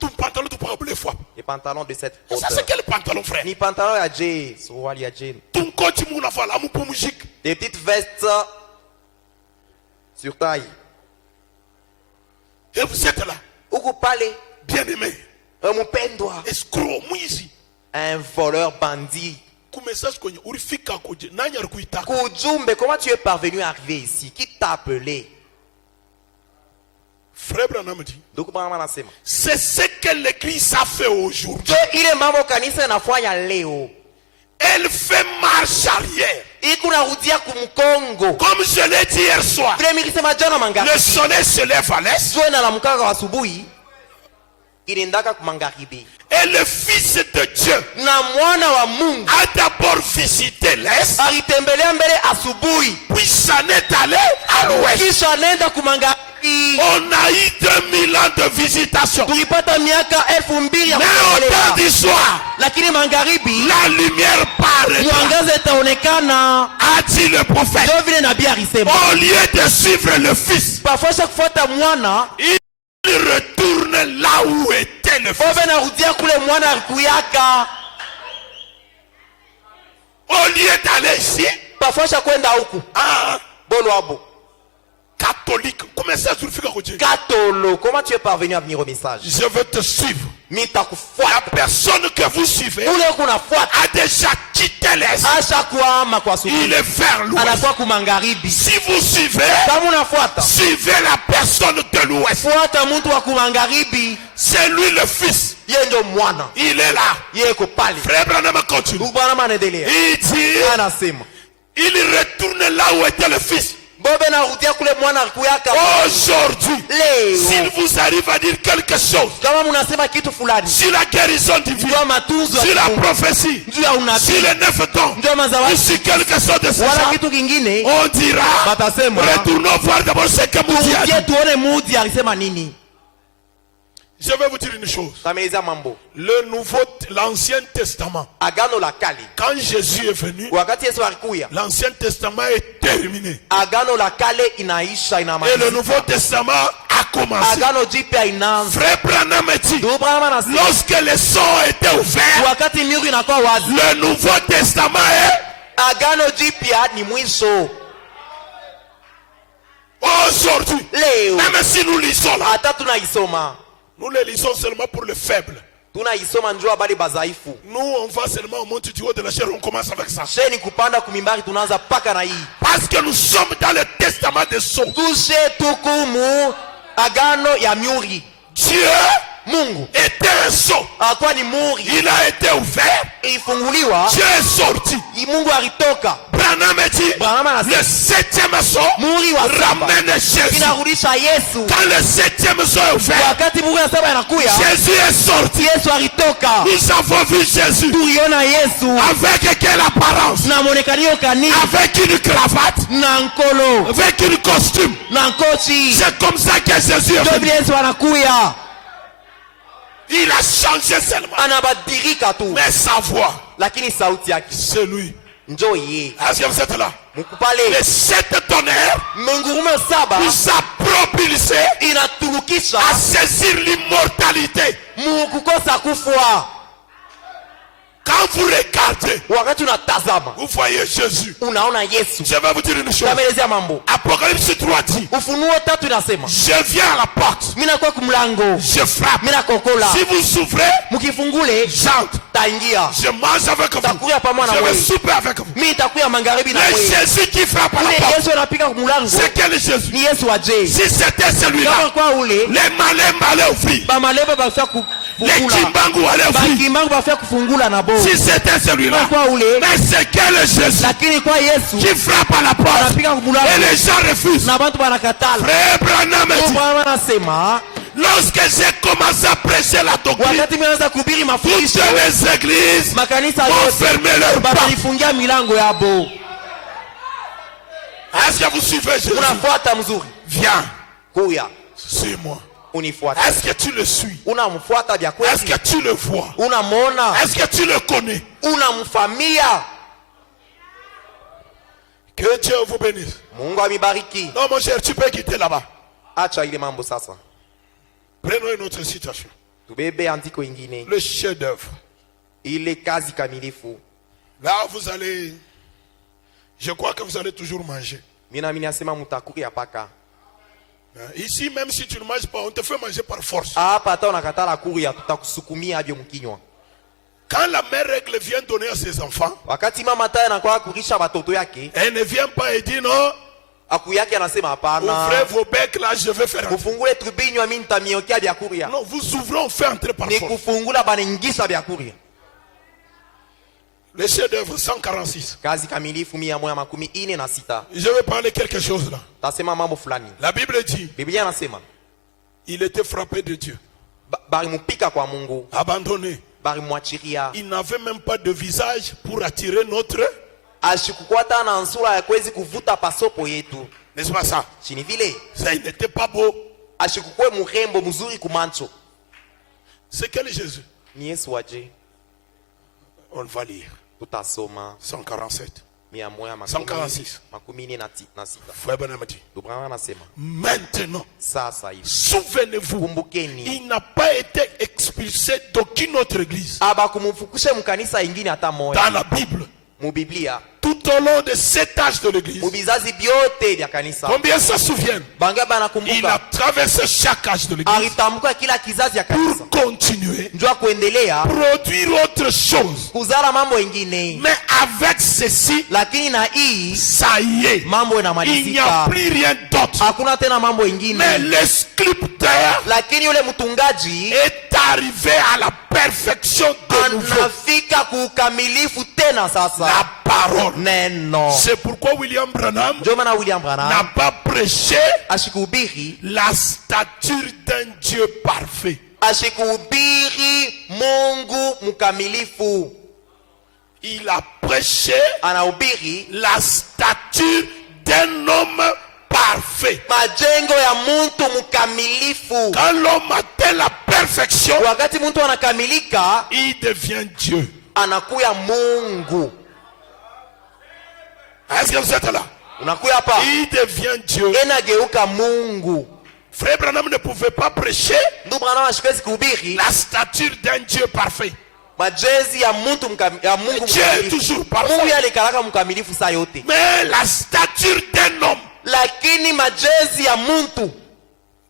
Ton pantalon, tout pakaou, les fois. Les pantalons de cette Ça, hauteur. c'est quel pantalon, frère? Ni pantalon ya Jay, suruali ya Jay. Ton coach, mon enfant, là, mon musique. Des petites vestes sur taille. Et vous êtes là, Uku pale, bien-aimé. mpendwa. Escroc, moi ici. Un voleur bandit. Ku message kwenye ulifika koje nani alikuita? Kujumbe, comment tu es parvenu à arriver ici? Qui t'a appelé? Frère Branham dit, Ndugu Branham anasema, c'est ce que l'église a fait aujourd'hui. ile mambo kanisa inafanya leo. Elle fait marche arrière. Iko narudia kumkongo. Comme je l'ai dit hier soir, Vile nilisema jana magharibi. le soleil se lève à l'est Jua inalamkaka wa asubuhi. Inaendaka kumagharibi. et le Fils de Dieu Na mwana wa Mungu a d'abord visité l'est, alitembelea mbele asubuhi. puis s'en est allé à l'ouest. Kisha anaenda kumagharibi. On a eu 2000 ans de visitation. Tulipata miaka 2000 ya Mais au temps kutembelea. du soir, Lakini magharibi la lumière paraît. mwangaza itaonekana. A dit le prophète. Ndio vile nabii alisema. Au lieu de suivre le Fils, Pafosha kufuata mwana, il retourne là où était le Fils. obe narudia kule mwana alikuyaka. Au lieu d'aller ici, Pafosha kwenda huku. ah, Bolo abo. catholique, comment ça se fait que Katolo, comment tu es parvenu à venir au message? je veux te suivre. La Mitakufuata. personne que vous suivez Ule kunafuata. a déjà quitté l'Est. Asha kuama kwa Il asubuhi. est vers l'Ouest. Anakuwa kumangaribi. Si vous suivez, Kama unafuata, suivez la personne de l'Ouest. fuata mtu wa kumangaribi. C'est lui le Fils. Yeye ndio mwana. Il est là. Yeye ko pale. Frère Branham continue. Ndugu Branham anaendelea. Il dit, Anasema, il retourne là où était le Fils. Bobe narudia kule mwana alikuyaka. Aujourd'hui, s'il Leo. vous arrive à dire quelque chose Kama mnasema kitu fulani. sur la guérison divine, Ndio matunzo sur ya la Mungu. prophétie, Ndio ya sur unabii. les 9 dons, Ndio mazawadi. sur quelque chose de Wala ça, kitu kingine. on dira, Batasema. retournons voir d'abord ce que Moudi a dit. Turudie tuone Mudi alisema nini. Je vais vous dire une chose. Tameleza mambo. L'Ancien Testament, Agano la kale. quand Jésus est venu, Wakati Yesu alikuya, l'Ancien Testament est terminé. Agano la kale inaisha Et le inamalizika. Nouveau Testament a commencé. Agano jipya inaanza. Frère Branham dit, Ndugu Branham anasema, lorsque les sons étaient ouverts, wakati miru inakuwa wazi, le Nouveau Testament est agano jipya ni mwisho. aujourd'hui. Leo Même si nous lisons là, hata tunaisoma, nous les lisons seulement pour les faibles. tunaisoma njoo habari bazaifu. Nous, on va seulement au monte du haut de la chair, on commence avec ça. Sheni kupanda kumimbari tunaanza paka na hii. Parce que nous sommes dans le testament des sceaux. Tushe tukumu agano ya miuri. Dieu Mungu était un sceau. alikuwa ni muri. Il a été ouvert. Ifunguliwa. Dieu est sorti. Mungu alitoka. Branham dit, Branham anasema, le 7e sceau muri wa saba ramène Jésus. inarudisha Yesu. Quand le 7e sceau est ouvert, Wakati muri wa saba inakuya, Jésus est sorti. Yesu alitoka. Nous avons vu Jésus Tuliona Yesu avec quelle apparence? na muonekanio kanini Avec une cravate, na nkolo avec une costume. na nkochi. C'est comme ça que Jésus est Ndio venu. Yesu anakuya. Il a changé seulement. Anabadilika tu. Mais sa voix, Lakini sauti yake c'est lui. njoo yeye. Est-ce que vous êtes là? Mukupale. Les 7 tonnerres Mungurume saba nous a propulsé inaturukisha à saisir l'immortalité. mukukosa kufwa. Quand vous regardez, Wakati unatazama vous voyez Jésus. unaona Yesu. Je vais vous dire une chose. Tamelezea mambo. Apocalypse 3 dit, Ufunuo 3 inasema, je viens à la porte, mimi nakuwa kumlango, je frappe. mimi nakokola. Si vous ouvrez, Mkifungule j'entre. taingia. Je mange avec vous. Takuya pamoja na Je vais wewe. souper avec vous. Mimi nitakuya magharibi na Mais wewe. Jésus qui frappe à la Ule porte, Yesu anapika kumlango. c'est quel Jésus? Ni Yesu aje. Si c'était celui-là, Kama kwa ule les malins allaient ouvrir. ba maleba bafia Les kufungula. Kimbangu allaient Ba ouvrir. kimbangu bafia kufungula na bo. Si c'était celui-là, Kama kwa ule mais c'est quel Jésus lakini kwa Yesu qui frappe à la porte anapika et kumlango les gens refusent? na watu wanakatala. Frère Branham dit, Bwana anasema lorsque j'ai commencé à prêcher la doctrine, wakati mmeanza kuhubiri toutes mafundisho les églises makanisa ont yote fermé leurs portes. balifungia milango yabo. Est-ce que vous suivez Jésus? Unafuata mzuri. Viens, Kuya suis-moi. unifuata. Est-ce que tu le suis? Unamfuata vya Est-ce kweli? que tu le vois? Unamwona? Est-ce que tu le connais? Unamfamia? Que Dieu vous bénisse. Mungu amibariki. Non mon cher, tu peux quitter là-bas. Acha ile mambo sasa. Prenons une autre situation. Tubebe andiko ingine. Le chef-d'œuvre. Ile kazi kamilifu. Là vous allez, je crois que vous allez toujours manger. Mina mimi nasema mtakuya paka. Ici même si tu ne manges pas, on te fait manger par force. Hapa hata unakatala kuya tutakusukumia hadi mkinywa. Quand la mère règle vient donner à ses enfants, Wakati mama taya anakuwa kurisha watoto yake, elle ne vient pas et dit non, aku yake anasema ouvrez hapana. vos becs là, je vais faire entrer. Kufungule tubinywa mimi nitamiokia vya kuria. Non, vous ouvrez, on fait entrer par Ni force. kufungula banaingisha vya kuria. Le chef-d'œuvre 146. Kazi kamilifu 146. Je vais parler quelque chose là. Tasema mambo fulani. La Bible dit, Biblia inasema il était frappé de Dieu, balimupika kwa Mungu, abandonné. balimwachiria. Il n'avait même pas de visage pour attirer notre, Ashikukwata na nsura ya kwezi kuvuta pasopo yetu. n'est-ce pas ça? Chini vile Ça, il n'était pas beau. ashikukwe murembo mzuri kumancho. C'est quel Jésus? Ni Yesu aje. On va lire. Tutasoma 147. 146. Makumi ine na sita. Frère Branham dit, Bwana anasema maintenant, sasa hivi souvenez-vous, kumbukeni il n'a pas été expulsé d'aucune autre église aba kumfukushe mkanisa ingine hata moja dans la Bible. mu Biblia, Tout au long de 7 âges de l'église. mu bizazi byote vya kanisa. Combien ça se souvient? Banga Il a banakumbuka traversé chaque âge de l'église alitambuka kila kizazi ya kanisa pour continuer, njoo kuendelea produire autre chose. kuzala mambo ingine, Mais avec ceci, lakini na hii ça y est, mambo il n'y a inamalizika, plus rien d'autre. hakuna tena mambo Mais ingine. le sculpteur Lakini yule mtungaji est arrivé à la perfection de nouveau. anafika kukamilifu tena sasa. La parole. Neno C'est pourquoi William Branham njoo maana William n'a Branham pas prêché ashikuhubiri la stature d'un Dieu parfait. ashikuhubiri Mungu mkamilifu, Il a prêché anahubiri la stature d'un homme parfait. majengo ya mtu mkamilifu. Quand l'homme atteint la perfection, Wakati mtu anakamilika il devient Dieu. anakuya Mungu. Est-ce que vous êtes là? Unakuya hapa Il devient Dieu. enageuka Mungu. Frère Branham ne pouvait pas prêcher Ndugu Branham ashikezi kuhubiri la stature d'un Dieu parfait. majezi ya mtu ya Mungu Dieu est mkamilifu. toujours Mungu parfait. yalikalaka mkamilifu saa yote, Mais la stature d'un homme, lakini majezi ya mtu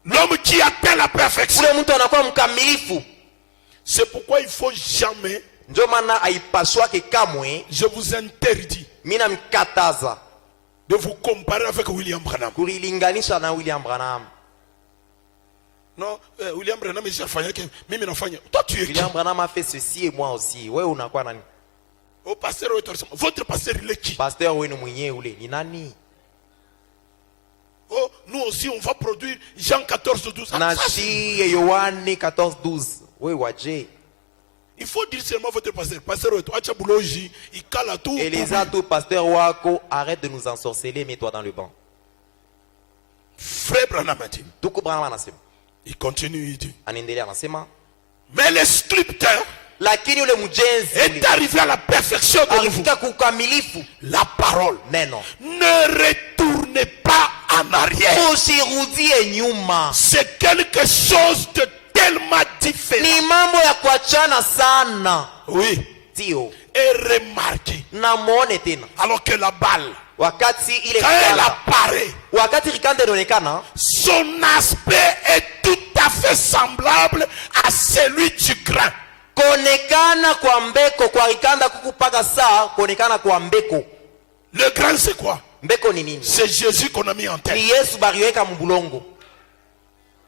l'homme qui atteint la perfection, ule mtu anakuwa mkamilifu. C'est pourquoi il faut jamais, Ndio maana haipaswake kamwe je vous interdis mina mkataza de vous comparer avec William Branham. kulilinganisha na William Branham. Non, William Branham il s'afanya que mimi nafanya. Toi tu es qui? William Branham a fait ceci et moi aussi. Wewe unakuwa nani? Au pasteur, votre pasteur il est qui? Pasteur wenu mwenyewe ule ni nani? Oh, nous aussi on va produire Jean 14, 12. Na si Yohane 14:12. Wewe waje. Il faut dire seulement votre pasteur. Pasteur, acha buloji, il cala tout. Elisa tu pasteur wako, arrête de nous ensorceler, mets-toi dans le banc. Frère Branham a dit. Tuko Branham anasema. Il continue, il dit. Anaendelea anasema. Mais le sculpteur Lakini ule mjenzi est arrivé à la perfection de vous. alifika kukamilifu. La parole Neno. ne retourne pas en arrière. Usirudie nyuma. C'est quelque chose de tellement différent. Ni mambo ya kuachana sana. Oui. Tio. Et remarquez. Na muone tena. Alors que la balle, Wakati ile quand elle kanda. apparaît, Wakati rikanda inaonekana. son aspect est tout à fait semblable à celui du grain. Konekana kwa mbeko kwa rikanda kukupaka saa. Konekana kwa mbeko. Le grain c'est quoi? Mbeko ni nini? C'est Jésus qu'on a mis en tête. Ni Yesu bariweka mbulongo.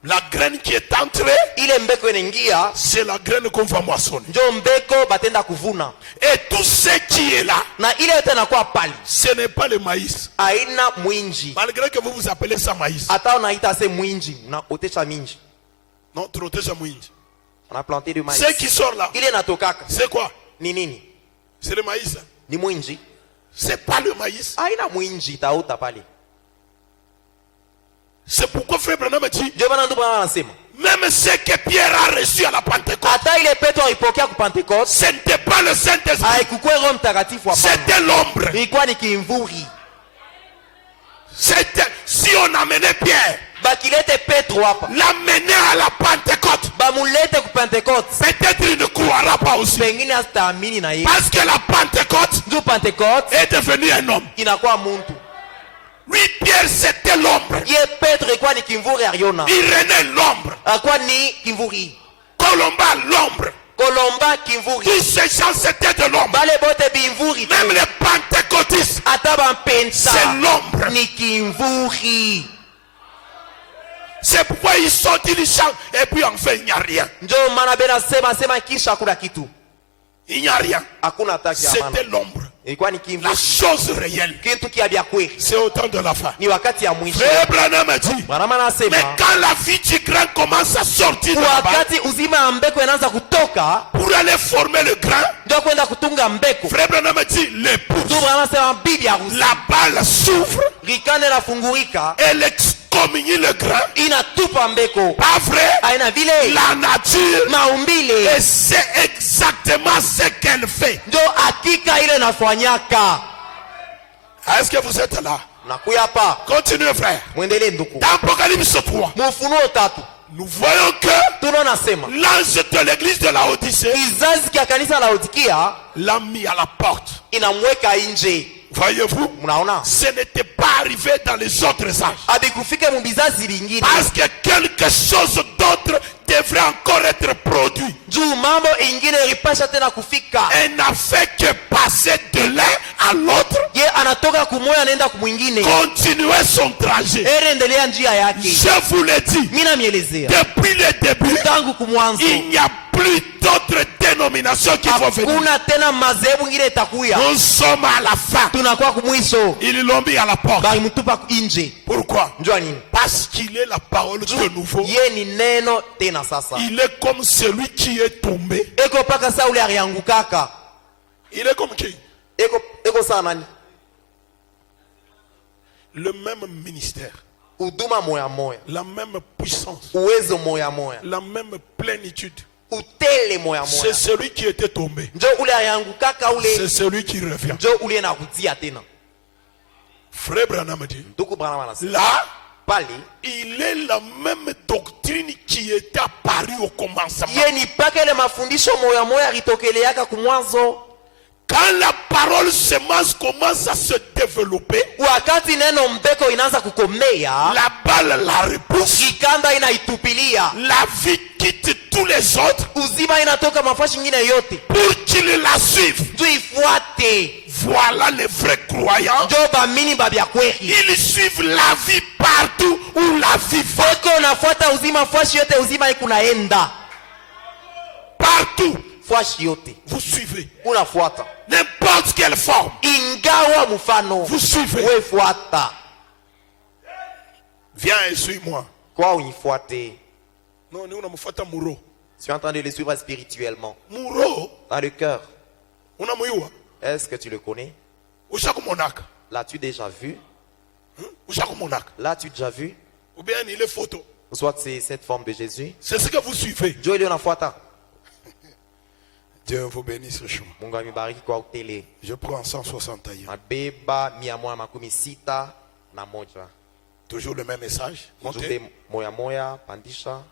La graine qui est entrée, Ile mbeko inaingia. c'est la graine qu'on va moissonner. Njo mbeko batenda kuvuna. Et tout ce qui est là, Na ile yote inakuwa pali. ce n'est pas le maïs. Haina mwinji. Malgré que vous vous appelez ça maïs. Hata unaita se mwinji. Unaotesha minji. Non, trottez mouinji. On a planté du maïs. Ce qui sort là, Ile natokaka. c'est quoi? Ni nini? C'est le maïs. Ni mwinji. C'est pas le maïs. Haina mwinji itaota pale. C'est pourquoi frère Branham a dit, Ndio maana ndio Bwana anasema. même ce que Pierre a reçu à la Pentecôte, Hata ile Petro alipokea ku Pentecoste, ce n'était pas le Saint-Esprit, haikuwa Roho Mtakatifu hapana. c'était l'ombre. Ilikuwa ni kimvuri. C'était, si on amenait Pierre, Bakilete Petro hapa. l'amener à la Pentecôte, Bamulete ku Pentecoste. peut-être il ne croira pas aussi. Pengine asitaamini na yeye. Parce que la Pentecôte Ndio Pentecoste est devenu un homme. inakuwa muntu. Lui, Pierre, c'était l'ombre. Ye Petro ilikuwa ni kimvuri aliona. Irénée, l'ombre. Alikuwa ni kimvuri. Colomba, l'ombre. Kolomba kimvuri. Tous ces gens, c'était de l'ombre. Bale bote bimvuri. Même les pentecôtistes, Hata bampenta. c'est l'ombre. Ni kimvuri. C'est pourquoi ils sortent, ils chantent, et puis enfin, il n'y a rien. Ndio maana bena sema kisha hakuna kitu. Il n'y a rien. Hakuna taki ya maana. C'était l'ombre. Ilikuwa ni La kimvuri. chose réelle. Kitu kia vya kweli. C'est au temps de la fin. Ni wakati ya mwisho. Frère Branham a dit, Bwana anasema mais quand la vie du grain commence à sortir de la balle, wakati uzima ya mbeko inaanza kutoka pour aller former le grain, ndio kwenda kutunga mbeko. Frère Branham a dit, l'épouse, Ndio Bwana anasema bibi harusi. la balle s'ouvre, Rikande inafungurika, elle excommunie le grain. inatupa mbeko. Pas vrai? Aina vile La nature. maumbile Et c'est exactement ce qu'elle fait. ndio hakika ile nafanyaka. Est-ce que vous êtes là? Nakuya hapa. Continuez, frère. Mwendelee nduku. Dans Apocalypse 3, Mufunuo 3. nous voyons que Tunaona sema l'ange de l'église de la Odyssée kizazi kia kanisa la Laodikia l'a mis à la porte. inamweka nje. Voyez-vous? Mnaona? Ce n'était pas arrivé dans les autres âges. Abikufika mu bizazi vingine. Parce que quelque chose d'autre devrait encore être produit. Juu mambo ingine ilipasha tena kufika. Elle n'a fait que passer de l'un à l'autre. Ye anatoka kumoya anaenda kumwingine. Continuer son trajet. Endelea njia yake. Je vous l'ai dit. Mimi namielezea. Depuis le début, Tangu kumwanzo. il n'y a plus d'autres dénominations qui vont venir. Hakuna tena madhehebu ingine itakuya. Nous sommes à la fin. Tunakuwa kumwisho. Ils l'ont mis à la porte. Bali mtupa nje. Pourquoi? Njua nini? Parce qu'il est la parole de nouveau. Ye ni neno tena sasa. Il est comme celui qui est tombé. Eko paka sa ule aliangukaka. Il est comme qui? Eko saa nani? Le même ministère. Huduma moya moya. La même puissance. Uwezo moya moya. La même plénitude. Utele moya moya. C'est celui qui était tombé. Njo ule aliangukaka ule. C'est celui qui revient. Njo ule nakutia tena. Frère Branham dit. Ndugu Branham anasema. Là, Pale. il est la même doctrine qui était apparue au commencement. Ye ni paka ile mafundisho moya moya ritokeleaka kumwanzo. Quand la parole semence commence à se développer, Wakati neno mbeko inaanza kukomea, la balle la repousse. kikanda inaitupilia. La vie quitte tous les les autres uzima inatoka mafashi ingine yote pour qu'ils la suivent. ndio ifuate. Voilà les vrais croyants. Ndio baamini babya kweli. Ils suivent la vie partout où la vie va. Eko unafuata uzima fashi yote uzima ikunaenda. Partout. Fashi yote. Vous suivez. Unafuata. N'importe quelle forme. Ingawa mfano. Vous suivez. Wewe fuata. Viens et suis-moi. Kwa unifuate. Non, nous unamfuata Muro. Tu es en train de le suivre spirituellement. Muro. Dans le cœur. Unamuyua. Est-ce que tu le connais? Ushakumonaka. L'as-tu déjà vu? Ushakumonaka. L'as-tu déjà vu? Ou bien il est photo. Soit c'est cette forme de Jésus. C'est ce que vous suivez. Dieu il unafuata. Dieu vous bénisse, chemin. Mungu amibariki kwa utele. Je prends 161. Mabeba 161 na moja. Toujours le même message. Montez. Ujumbe moya moya pandisha.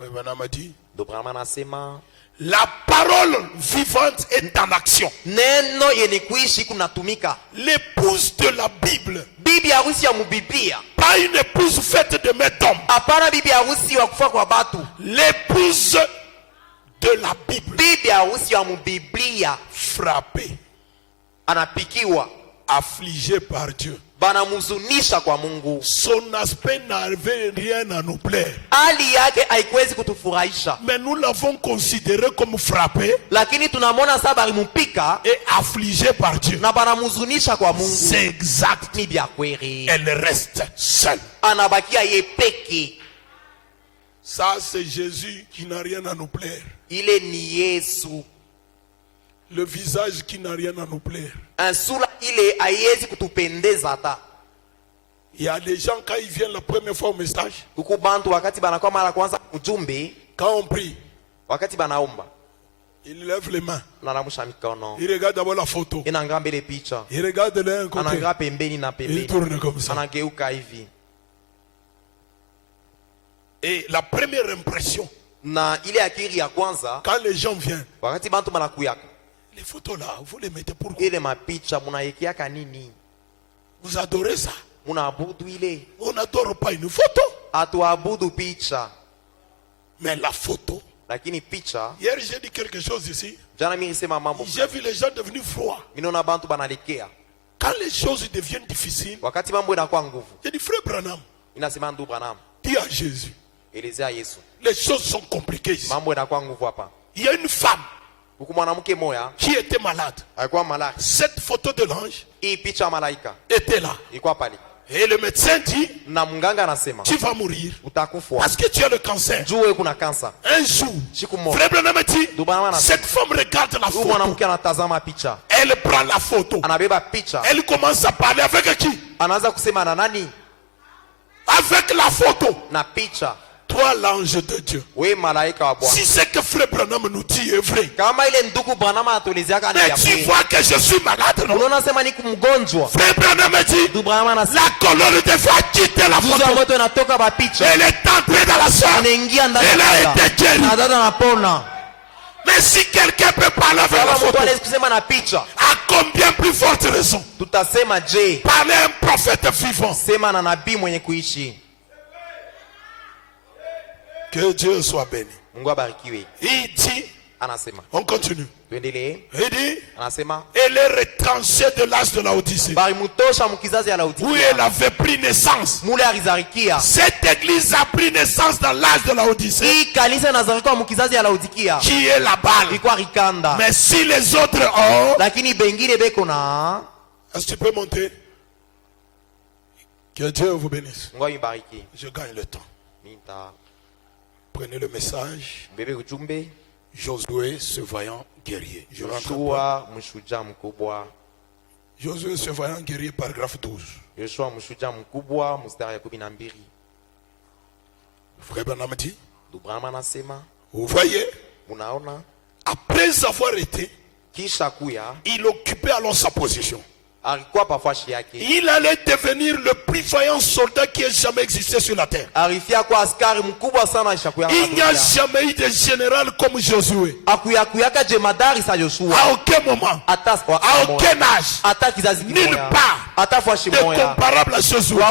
Oui, madame a dit. Dobrama nasema. La parole vivante est en action. Neno yenye kuishi kunatumika. L'épouse de la Bible. Bibi harusi ya mubiblia. Pas une épouse faite de mes hommes. Hapana bibi harusi wa kufa kwa batu. L'épouse de la Bible. Bibi harusi ya mubiblia. Frappée. Anapikiwa. Affligée par Dieu. Banamuzunisha kwa Mungu. Son aspect n'avait rien à nous plaire. Hali yake haikwezi kutufurahisha. Mais nous l'avons considéré comme frappé. Lakini tunamwona sasa balimupika et affligée par Dieu. Na banamuzunisha kwa Mungu. C'est exact. Ni bya kweli. Elle reste seule. Anabakia yepeke. Ça c'est Jésus qui n'a rien à nous plaire. Ile ni Yesu. Le visage qui n'a rien à nous plaire. Un sura ile haiwezi kutupendeza hata. Il y a des gens quand ils viennent la première fois au message. Kuku bantu wakati banakuwa mara kwanza ujumbe. Quand on prie. Wakati banaomba. Il lève les mains. Anarusha mikono. Il regarde d'abord la photo. Inaangalia mbele picha. Il regarde de l'un côté. Anaangalia pembeni na pembeni. Il tourne comme ça. Anageuka hivi. Et la première impression. Na ile akili ya kwanza. Quand les gens viennent. Wakati bantu banakuyaka. Les photos là, vous les mettez pourquoi? Ile mapicha munayekiaka nini? Vous adorez ça? Munaabudu ile. On n'adore pas une photo. Atuabudu picha. Mais la photo. Lakini picha. Hier j'ai dit quelque chose ici. Jana mimi nisema mambo. J'ai vu les gens devenus froids. Minaona bantu banalekea. Quand les choses deviennent difficiles. Wakati mambo inakuwa nguvu. J'ai dit frère Branham. Inasema ndugu Branham. Dis à Jésus. Elezea Yesu. Les choses sont compliquées ici. Mambo inakuwa nguvu hapa. Il y a une femme. Qui était malade. Cette photo de l'ange était là. Et le médecin dit, tu vas mourir parce que tu as le cancer. Un jour, frère Branham dit, cette femme regarde la photo. Elle prend la photo. Elle commence à parler avec qui? Avec la photo. Toi l'ange de Dieu. Si c'est que frère Branham nous dit est vrai. Mais tu vois que je suis malade, non? Frère Branham dit, la colonne devait quitter la photo. Elle est entrée dans la salle. Elle a été guérie. Mais si quelqu'un peut parler avec la photo, à combien plus forte raison parler à un prophète vivant? Que Dieu soit béni. Il dit, on continue. Il dit, elle est retranchée de l'âge de l'Odyssée, où elle avait pris naissance. Cette église a pris naissance dans l'âge de l'Odyssée, qui est la balle. Mais si les autres ont, est-ce que tu peux monter? Que Dieu vous bénisse. Je gagne le temps. Prenez le message. Josué, ce vaillant guerrier. Je rentre. Josué, ce vaillant guerrier, paragraphe 12. Frère Branham dit, vous voyez, après avoir été, il occupait alors sa position. Il allait devenir le plus vaillant soldat qui ait jamais existé sur la terre. Il n'y a jamais eu de général comme Josué. À aucun moment, à aucun âge, nulle part de comparable à Josué.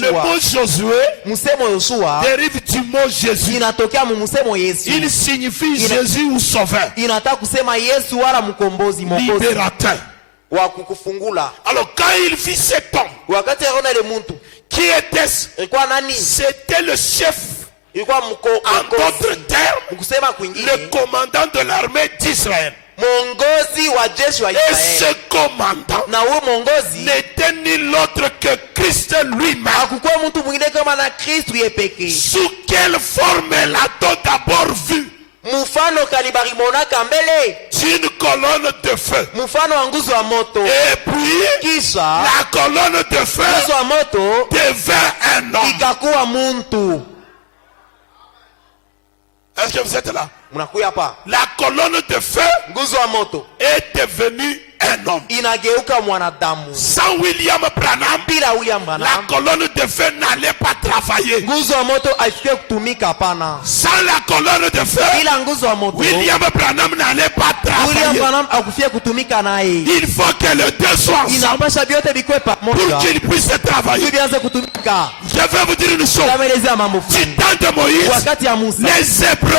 Le mot Josué dérive du du mot Jésus. inatokea mumusemo Yesu. Il signifie Jésus ou sauveur. Inataka kusema Yesu wala mkombozi, mwokozi Libérateur. wa kukufungula. Alors quand il vit cet homme, Wakati aona ile muntu, qui était-ce? ilikuwa nani? C'était le chef. Ilikuwa En d'autres termes, mkusema kwingine, le commandant de l'armée d'Israël. mwongozi wa jeshi wa Et Israeli. ce commandant Na huyo mwongozi n'était nul autre que Christ lui-même. hakukuwa mtu mwingine kama na Kristu ye pekee. Sous quelle forme l'a-t-on d'abord vu? Mfano kalibarimonaka mbele, D'une colonne de feu. mfano wa nguzo wa moto. Et puis, Kisha la colonne de feu nguzo wa moto devint un homme. ikakuwa muntu. Est-ce que vous êtes là? Mnakuya hapa? La colonne de feu Nguzo wa moto est devenue un homme. inageuka mwanadamu. Sans William Branham, Bila William la Branham, colonne de feu n'allait pas travailler. nguzo wa moto haifikie kutumika, hapana. Sans la colonne de feu, Bila nguzo wa moto William Branham n'allait pas William travailler. Branham hakufia kutumika naye. Il faut que les deux soient ensemble Inapasha vyote vikwe pour pamoja qu'ils puissent travailler. ili vianze kutumika. Je vais vous dire une chose. Tamelezea mambo Du fulani. temps de Moïse, Wakati ya Musa, les Hébreux,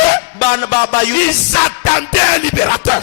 Bayuda ils attendaient un libérateur.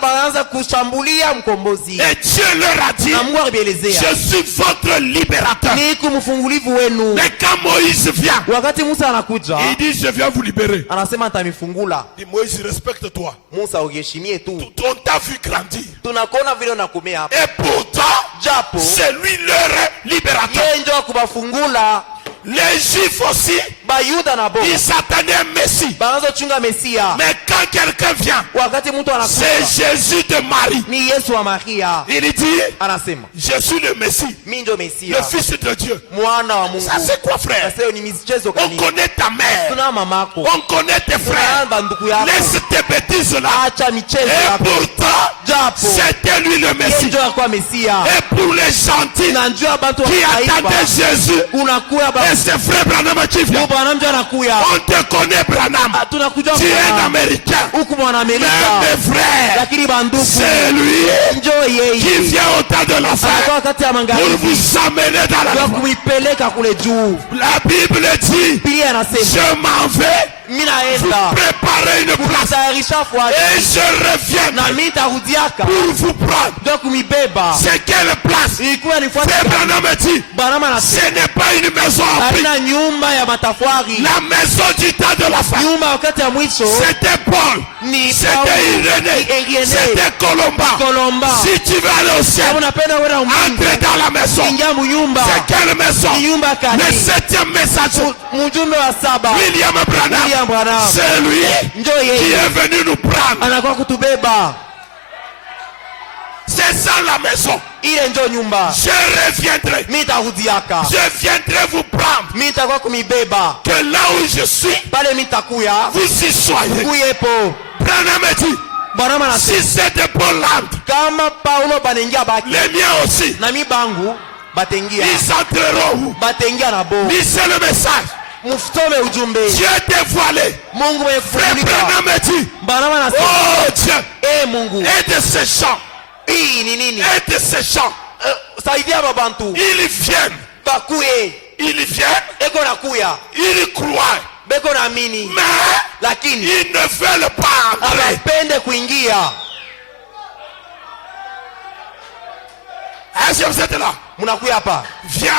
banaanza kushambulia mkombozi. Et Dieu leur a dit, Na Mungu alielezea, je suis votre libérateur. niko mfungulivu wenu. Mais quand Moïse vient, Wakati Musa anakuja, il dit, je viens vous libérer. anasema nitamifungula. Il dit, Moïse, respecte-toi. Musa, uheshimie tu. On t'a vu grandir. Tunakuona vile unakomea hapa. Et pourtant, Japo c'est lui leur libérateur. yeye ndio kubafungula. Les Juifs aussi, Bayuda na bo ils s'attendaient à un Messie. banaanza chunga Mesia. Mais quand quelqu'un vient, Wakati mtu c'est anakuja Jésus de Marie. ni Yesu wa Maria, Il dit, anasema je suis le Messie, mimi ndio le Mesia, Fils de Dieu. mwana wa Mungu. Ça c'est quoi, frère? Sasa ni michezo On gani? connaît ta mère, Tuna mamako, on connaît tes frères. tuna banduku yako. Laisse tes bêtises là. Acha michezo Et yako. pourtant, Japo c'était lui le yeye Messie. ndio alikuwa Mesia. Et pour les gentils Na njoo bantu wa qui attendaient taifa Jésus, unakuya et c'est frère Branham qui vient. Branham ndio anakuya. On te connaît, Branham. Tunakuja Tu es un kwa Américain. huku mwana Même Amerika. mes frères, Lakini banduku c'est lui njoo qui yeye. vient au temps de la Anakuwa fin wakati ya pour magharibi vous amener dans la kwa foi. kuipeleka kule juu. La Bible dit, Biblia inasema je m'en vais mimi naenda préparer une place kutayarisha fuati et je reviens na mimi nitarudiaka pour vous prendre. ndio kumibeba. C'est quelle place? Ilikuwa ni fuati. Frère Branham dit, Branham anasema ce n'est pas une maison en prix. haina nyumba ya matafari. La maison du temps de la fin. Nyumba wakati ya mwisho C'était Paul, ni c'était Irénée, Irénée, c'était Colomba. Si tu veux aller au ciel, Kama unapenda kwenda entre mbinguni, dans la maison. ingia munyumba. C'est quelle maison? Ni nyumba kani? Le 7e message. Mjumbe wa saba William Branham. William Branham. C'est lui Njoo qui yeye est venu nous prendre. anakuwa kutubeba. C'est ça la maison. Ile njoo nyumba. Je reviendrai. Mimi nitarudiaka. Je viendrai vous prendre. Mimi nitakuwa kumibeba. Que là où je suis, Pale mimi nitakuya. vous y soyez. Kuyepo. Branham dit, Branham anasema si c'est de Poland, kama Paulo banengia baki les miens aussi, na mi bangu batengia. ils entreront où? Batengia na bo. Lisez le message. Mufutome ujumbe. Dieu dévoilé. Mungu mwenye Frère kufunika. Branham dit, Branham anasema oh Dieu, Mungu. et de ces chants, Hii ni nini? et de ces chants, Saidia babantu. ils viennent, Bakuye. ils viennent, Eko nakuya. ils croient, Beko naamini. mais Lakini ils ne veulent pas entrer. abapende kuingia. Est-ce que vous êtes là? Munakuya hapa. Viens,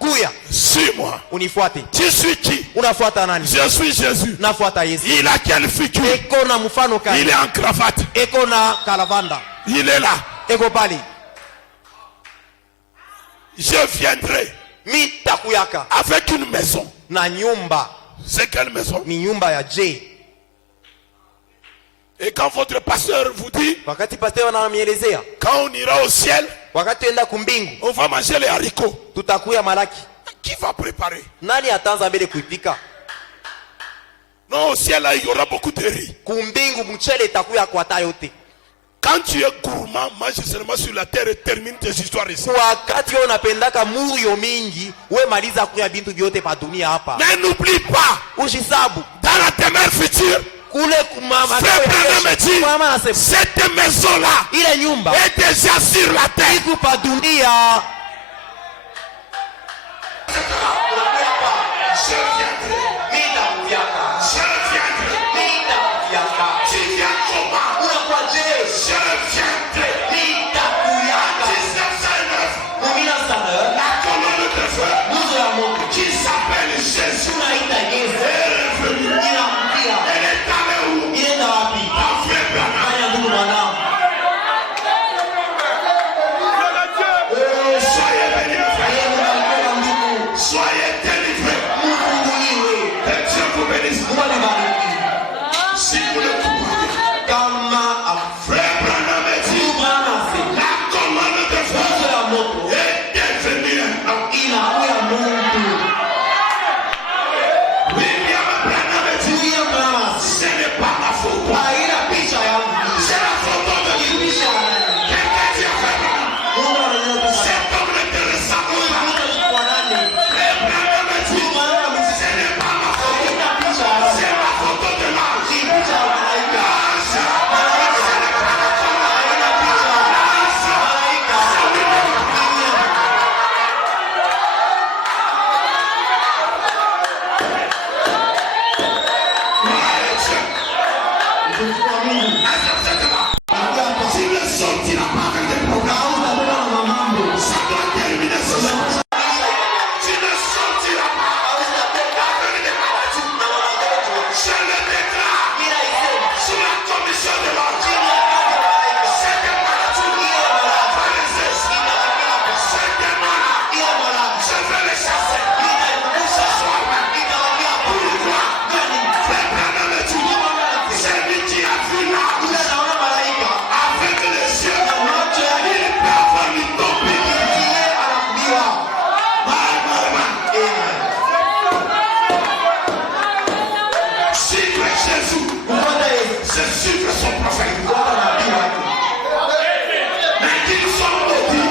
Kuya. suis-moi. Unifuate. Tu suis qui? Unafuata nani? Je suis Jésus. Nafuata Yesu. Il a quelle figure? Eko na mfano Il kani? est en cravate. Eko na kalavanda. Il est là. Eko pale. Je viendrai Mi takuyaka avec une maison. na nyumba. C'est quelle maison? Ni nyumba ya J. Et quand votre pasteur vous dit, Wakati pasteur anamielezea, quand on ira au ciel, wakati tuenda kumbingu, on va manger les haricots. tutakuya malaki. Qui va préparer? Nani ataanza mbele kuipika? Non, au ciel, là, il y aura beaucoup de riz. Kumbingu mchele itakuya kwa yote. Quand tu es gourmand, mange seulement sur la terre et termine tes histoires ici. Wakati wewe unapendaka murio mingi, we maliza kuya bintu vyote pa dunia hapa. Mais n'oublie pas, Ushisabu dans la demeure future, kule kumama Frère Branham dit, mama anasema cette maison-là ile nyumba est déjà sur la terre. iko pa dunia. Je viendrai. Mimi Jésus, je suis son prophète. Mais qu'ils sont maudits.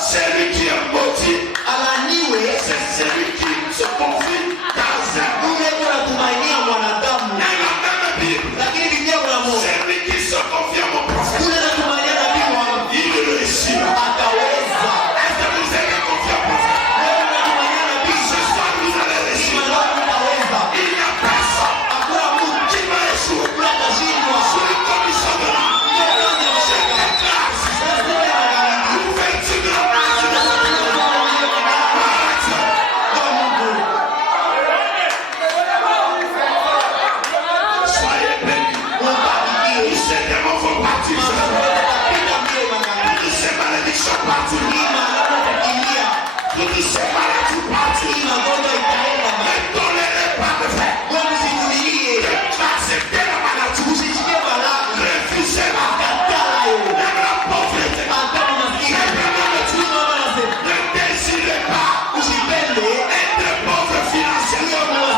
Celui qui est maudit, c'est celui qui se confie dans un homme. Celui qui se confie à mon prophète, il réussira. Est-ce que vous avez confié au prophète? Ce soir, vous allez réussir. Il n'y a personne qui va échouer. Sur les conditions de l'âme. Je déclare l'ouverture de la place de la soyez bénis. Ces démons vont partir. Toutes ces malédictions partir. Toutes ces maladies partir. Ne tolérez pas de fait. Acceptez la maladie. Refusez-la. Même la pauvreté. Ne désirez pas être pauvre financièrement.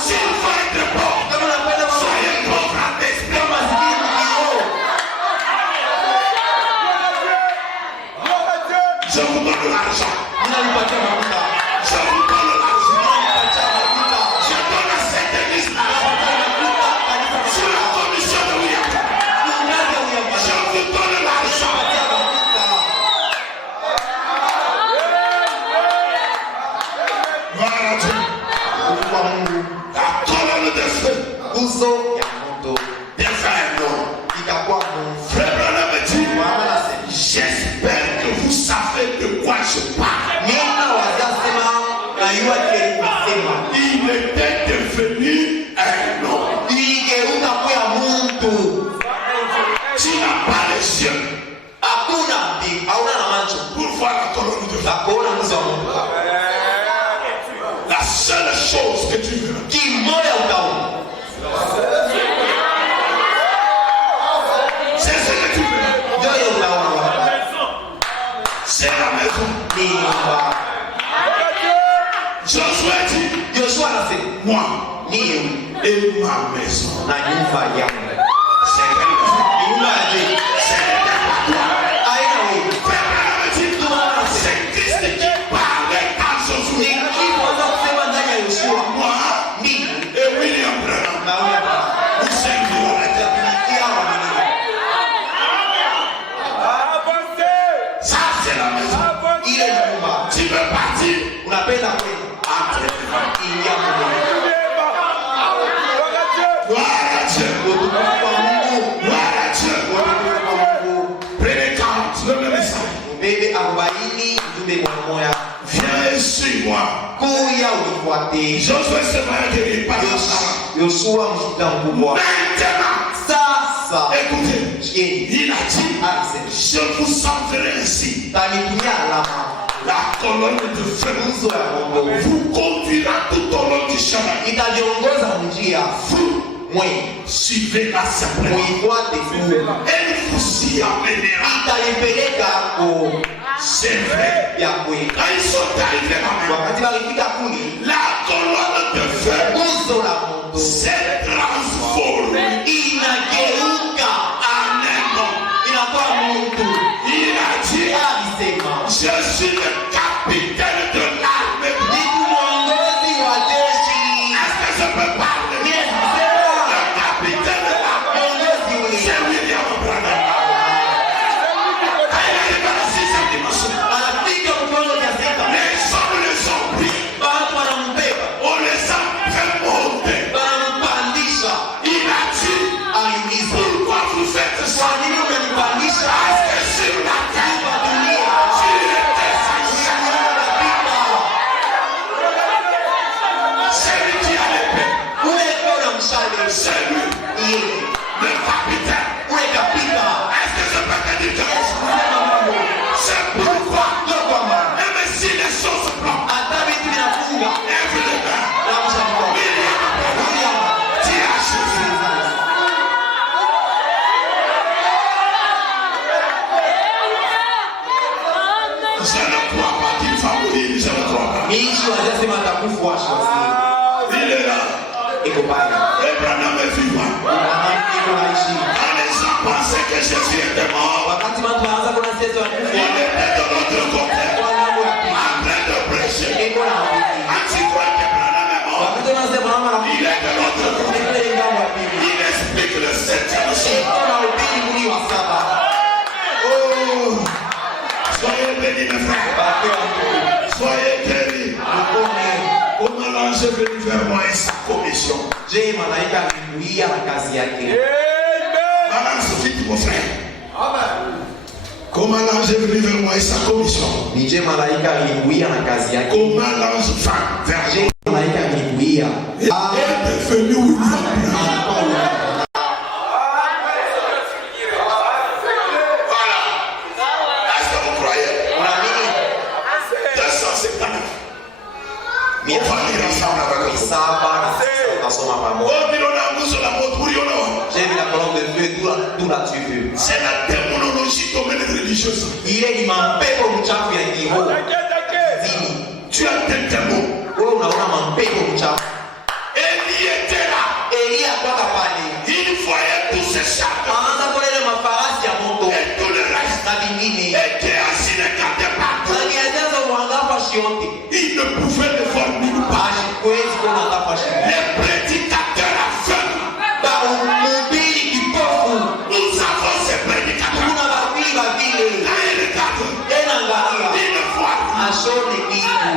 S'il faut être pauvre, soyez pauvre en esprit. Je vous donne l'argent. Je vous donne l'argent. Je donne à cette église sur la commission de William. Je vous donne l'argent. Voilà Dieu. La colonne de feu. Frère Branham me dit, j'espère que vous savez de quoi je parle. Il était devenu un homme. Tu n'as pas les yeux pour voir la colonne de feu. La seule chose que tu veux, c'est ce que tu veux. C'est la maison. Josué dit, moi et ma maison. C'est quelle maison? C'est toi. C'est Christ qui parlait à Josué. Moi et William Branham, nous servirons la terre. Ça c'est la maison. Tu veux partir? Gloire à Dieu. Gloire à Dieu. Prenez compte de le message. Viens et suis-moi. Josué se va guérir par la parole. Maintenant, écoutez, il a dit, je vous enverrai ainsi. La colonne de feu vous conduira tout au long du chemin. Vous suivez la simplement. Elle vous y amènera. C'est vrai. Quand ils sont arrivés la colonne de feu s'est transformée en un homme. Il a dit, je suis le capitaine de l'armée. Est-ce que je peux parler? Le capitaine de l'armée, c'est William Branham. Quand il arrive à la 6e dimension, les hommes les ont pris. On les Branham est vivant. Quand les gens pensaient que Jésus était mort, il était de l'autre côté, en train de prêcher. Quand tu crois que Branham est mort, il est de l'autre côté. Il explique le 7e jour. Oh, soyez bénis mes frères. Soyez guéris. Comment l'ange est venu vers moi et sa commission. Balance vite mon frère. Comment l'ange est venu vers moi et sa commission. Comment l'ange va vers moi. Et est devenu William. J'ai vu la colonne de feu, d'où l'as-tu vu? C'est la démonologie domaine religieuse. Il est mampeko mchafu ya kiroho. Tu as des démons. Wewe unaona mampeko mchafu. Élie était là. Elia alikuwa pale. Il voyait tous ces chars. Anaanza kuona mafarasi ya moto. Et tout le reste. Na vingine. Et qui a assis les gardes partout. Angeanza kuangafa shionte. Il ne pouvait le voir nulle part. Hawezi kuona angafa shionte. Les prédicateurs aveugles. Mhubiri kipofu. Nous avons ces prédicateurs. Kuna wahubiri wa vile. Là, il regarde. Tena angalia. Il ne voit pas. Ashone kitu.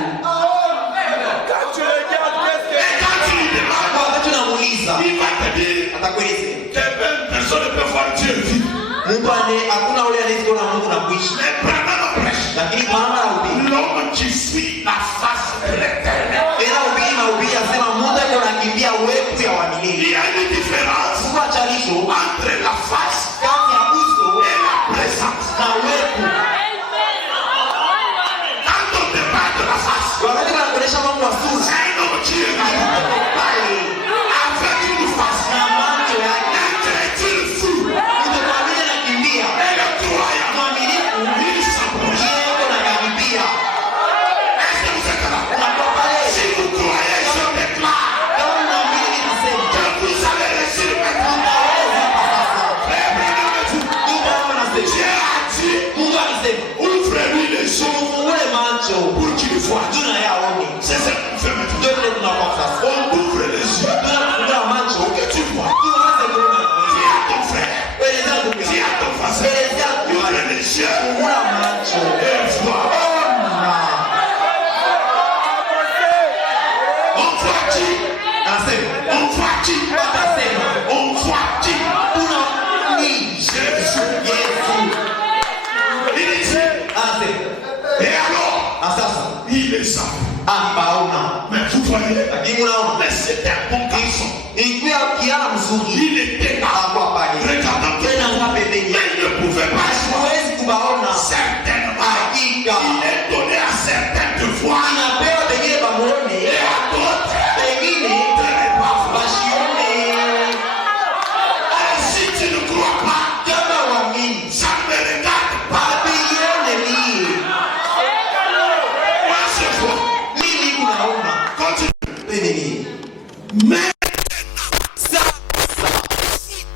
Quand tu regardes, qu'est-ce que... Et quand tu lui demandes, Wakati unamuuliza, il va te dire, atakueleza. personne ne peut voir Dieu vivre. Mungu hakuna ule anayekuona Mungu na kuishi. Mais Branham prêche. Lakini Branham anahubiri. L'homme qui suit la face de l'éternel. Tena mahubiri asema Mungu yuko anakimbia uwepo ya wa Il milele. y a une différence Kwa chalisho entre la face kati ya uso et la présence. na uwepo. Quand on te parle de la face, Wakati wanakuonyesha mambo ya sura, c'est un homme qui est là, pale avec une face, na macho yake. un créature fou. Mtu kwa vile anakimbia, Et le croyant, mwaminifu il s'approche. yeye yuko anakaribia. Est-ce que vous êtes là? Unakuwa pale. Si vous croyez, je déclare Kama unaamini nasema, que vous allez réussir maintenant. Frère Branham a dit, Mungu anasema, Dieu a dit, Mungu alisema, ouvrez-lui les yeux ufungule macho pour qu'il voie. tunayaone. C'est ça qu'on fait maintenant. Ndio vile tunakuwa sasa. On ouvre les yeux Tunafungua macho pour que tu vois. tuanze kuona. Dis à ton frère, Eleza ndugu dis yangu. à ton voisin, Eleza ndugu ouvre yangu. les yeux Fungula macho. et vois. Ona. On voit qui? Nasema, On voit qui? watasema, On voit qui? kuna ni Jésus. Yesu. Il est ici. Anasema, Et alors, na sasa il est ça. apaona. Mais vous voyez, Lakini unaona, mais c'était un bon garçon. ilikuwa kiana mzuri. Il était là, Hakuwa pale. regardant tout. Tena nga pembeni. Mais il ne pouvait pas. Hasiwezi kubaona. Certainement, Hakika. il est donné à certains de voir. Anapewa pengine bamuone. Et à d'autres, Pengine de ne pas voir. bashione. Et si tu ne crois pas, Kama uamini, ça ne me regarde pas. apione mie. Moi, je vois. Mimi kunaona. Continue. Pembeni. Mais ça,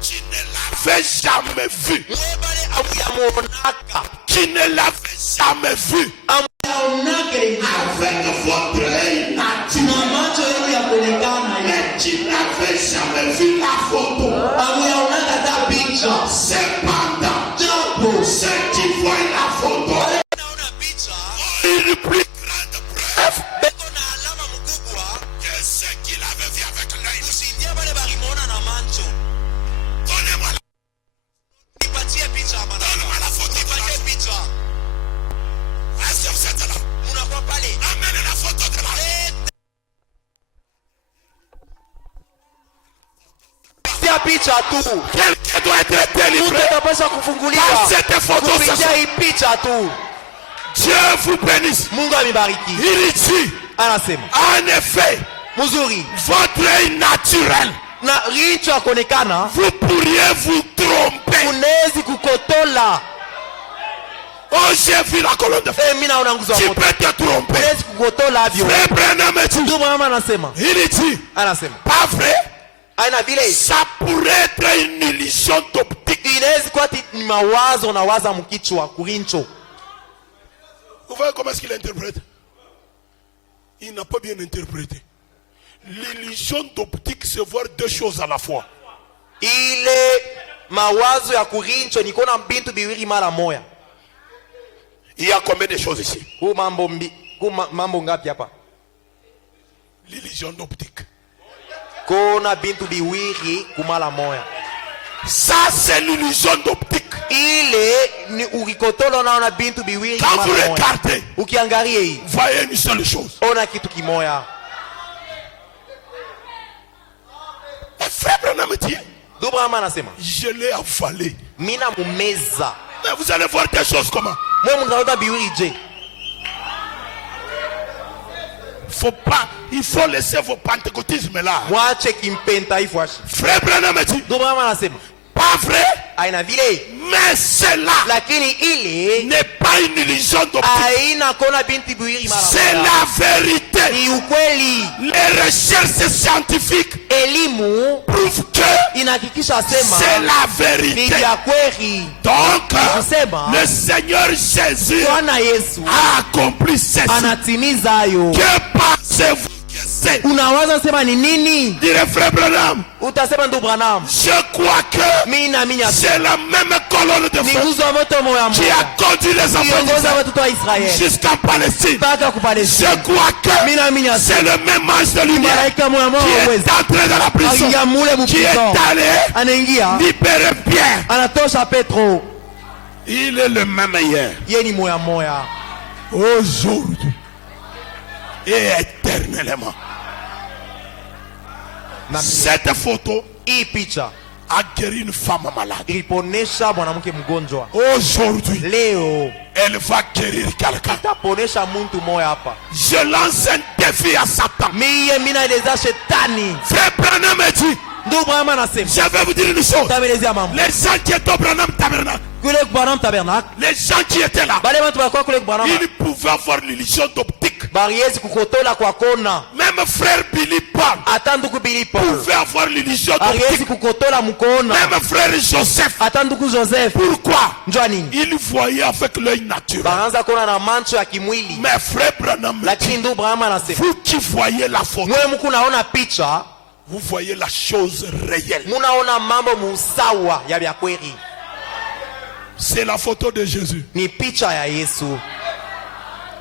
tu ne l'avais jamais vu. Mwebale amuyamuonaka. Tu ne l'avais jamais vu. Amuyaonake Avec votre œil naturel. na macho yenu ya kuonekana. Mais tu n'avais jamais vu la photo. Amuyaonaka ta picha. Cependant, Japo. ceux qui voient la photo, Naona picha. une plus grande preuve Beko na alama mkubwa. que ceux qui l'avaient vu avec l'œil. Usiingie pale balimona na macho. Donnez-moi la, Nipatie picha bana. donne-moi la photo. Nipatie picha. Est-ce que vous êtes là? Unakuwa pale. Amenez la photo de la Tia picha tu. Quelqu'un doit être Mtu délivré. atapaswa kufunguliwa. Par cette photo, ce Kupitia soir. hii picha tu. Dieu vous bénisse. Mungu amibariki. Il dit, Anasema, en effet, mzuri. votre œil naturel, Na richo ya kuonekana vous pourriez vous tromper. unawezi kukotola. Oh, j'ai vu la colonne de feu. Tu peux te tromper. Frère Branham dit, il dit, pas vrai? Ça pourrait être une illusion d'optique. Vous voyez comment est-ce qu'il interprète? Il n'a pas bien interprété. L'illusion d'optique, c'est voir deux choses à la fois. Il y a combien de choses ici? L'illusion d'optique. Ça, c'est l'illusion d'optique. Quand vous regardez, voyez une seule chose. Et frère Branham dit, je l'ai avalé. Mais vous allez voir des choses comment. Il faut laisser vos pentecôtismes là. Frère Branham dit, pas vrai, mais cela n'est pas une illusion d'optique. C'est la vérité. Les recherches scientifiques prouvent que c'est la vérité. Donc le Seigneur Jésus a accompli ceci. Que pensez-vous? Dire frère Branham, je crois que c'est la même colonne de feu qui a conduit les enfants jusqu'à Palestine. Je crois que c'est le même ange de lumière qui est entré dans la prison, qui est allé libérer Pierre. Il est le même hier, aujourd'hui et éternellement. Cette photo a guéri une femme malade. Aujourd'hui, elle va guérir quelqu'un. Je lance un défi à Satan. Frère Branham dit, je vais vous dire une chose. Les gens qui étaient au Branham Tabernacle, les gens qui étaient là, ils pouvaient avoir l'illusion d'optique. Même frère Billy Paul pouvait avoir l'illusion d'optique. Même frère Joseph. Pourquoi? Il voyait avec l'œil naturel. Mais frère Branham, vous qui voyez la photo, vous voyez la chose réelle. C'est la photo de Jésus.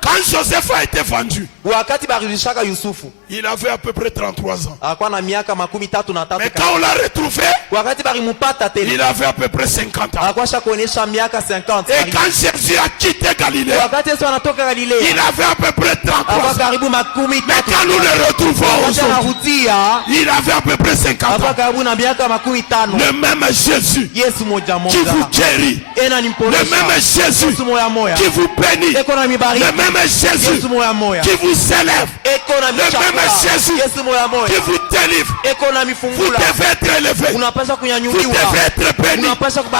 Quand Joseph a été vendu, il avait à peu près 33 ans. Mais quand on l'a retrouvé, il avait à peu près 50 ans. Et quand Jésus a quitté Galilée, il avait à peu près 33 ans. Mais quand nous le retrouvons aujourd'hui, il avait à peu près 50 ans. Le même Jésus qui vous guérit, le même Jésus qui vous bénit, le même Jésus qui vous élève, le même Jésus qui vous délivre. Vous devez être élevé, vous devez être béni.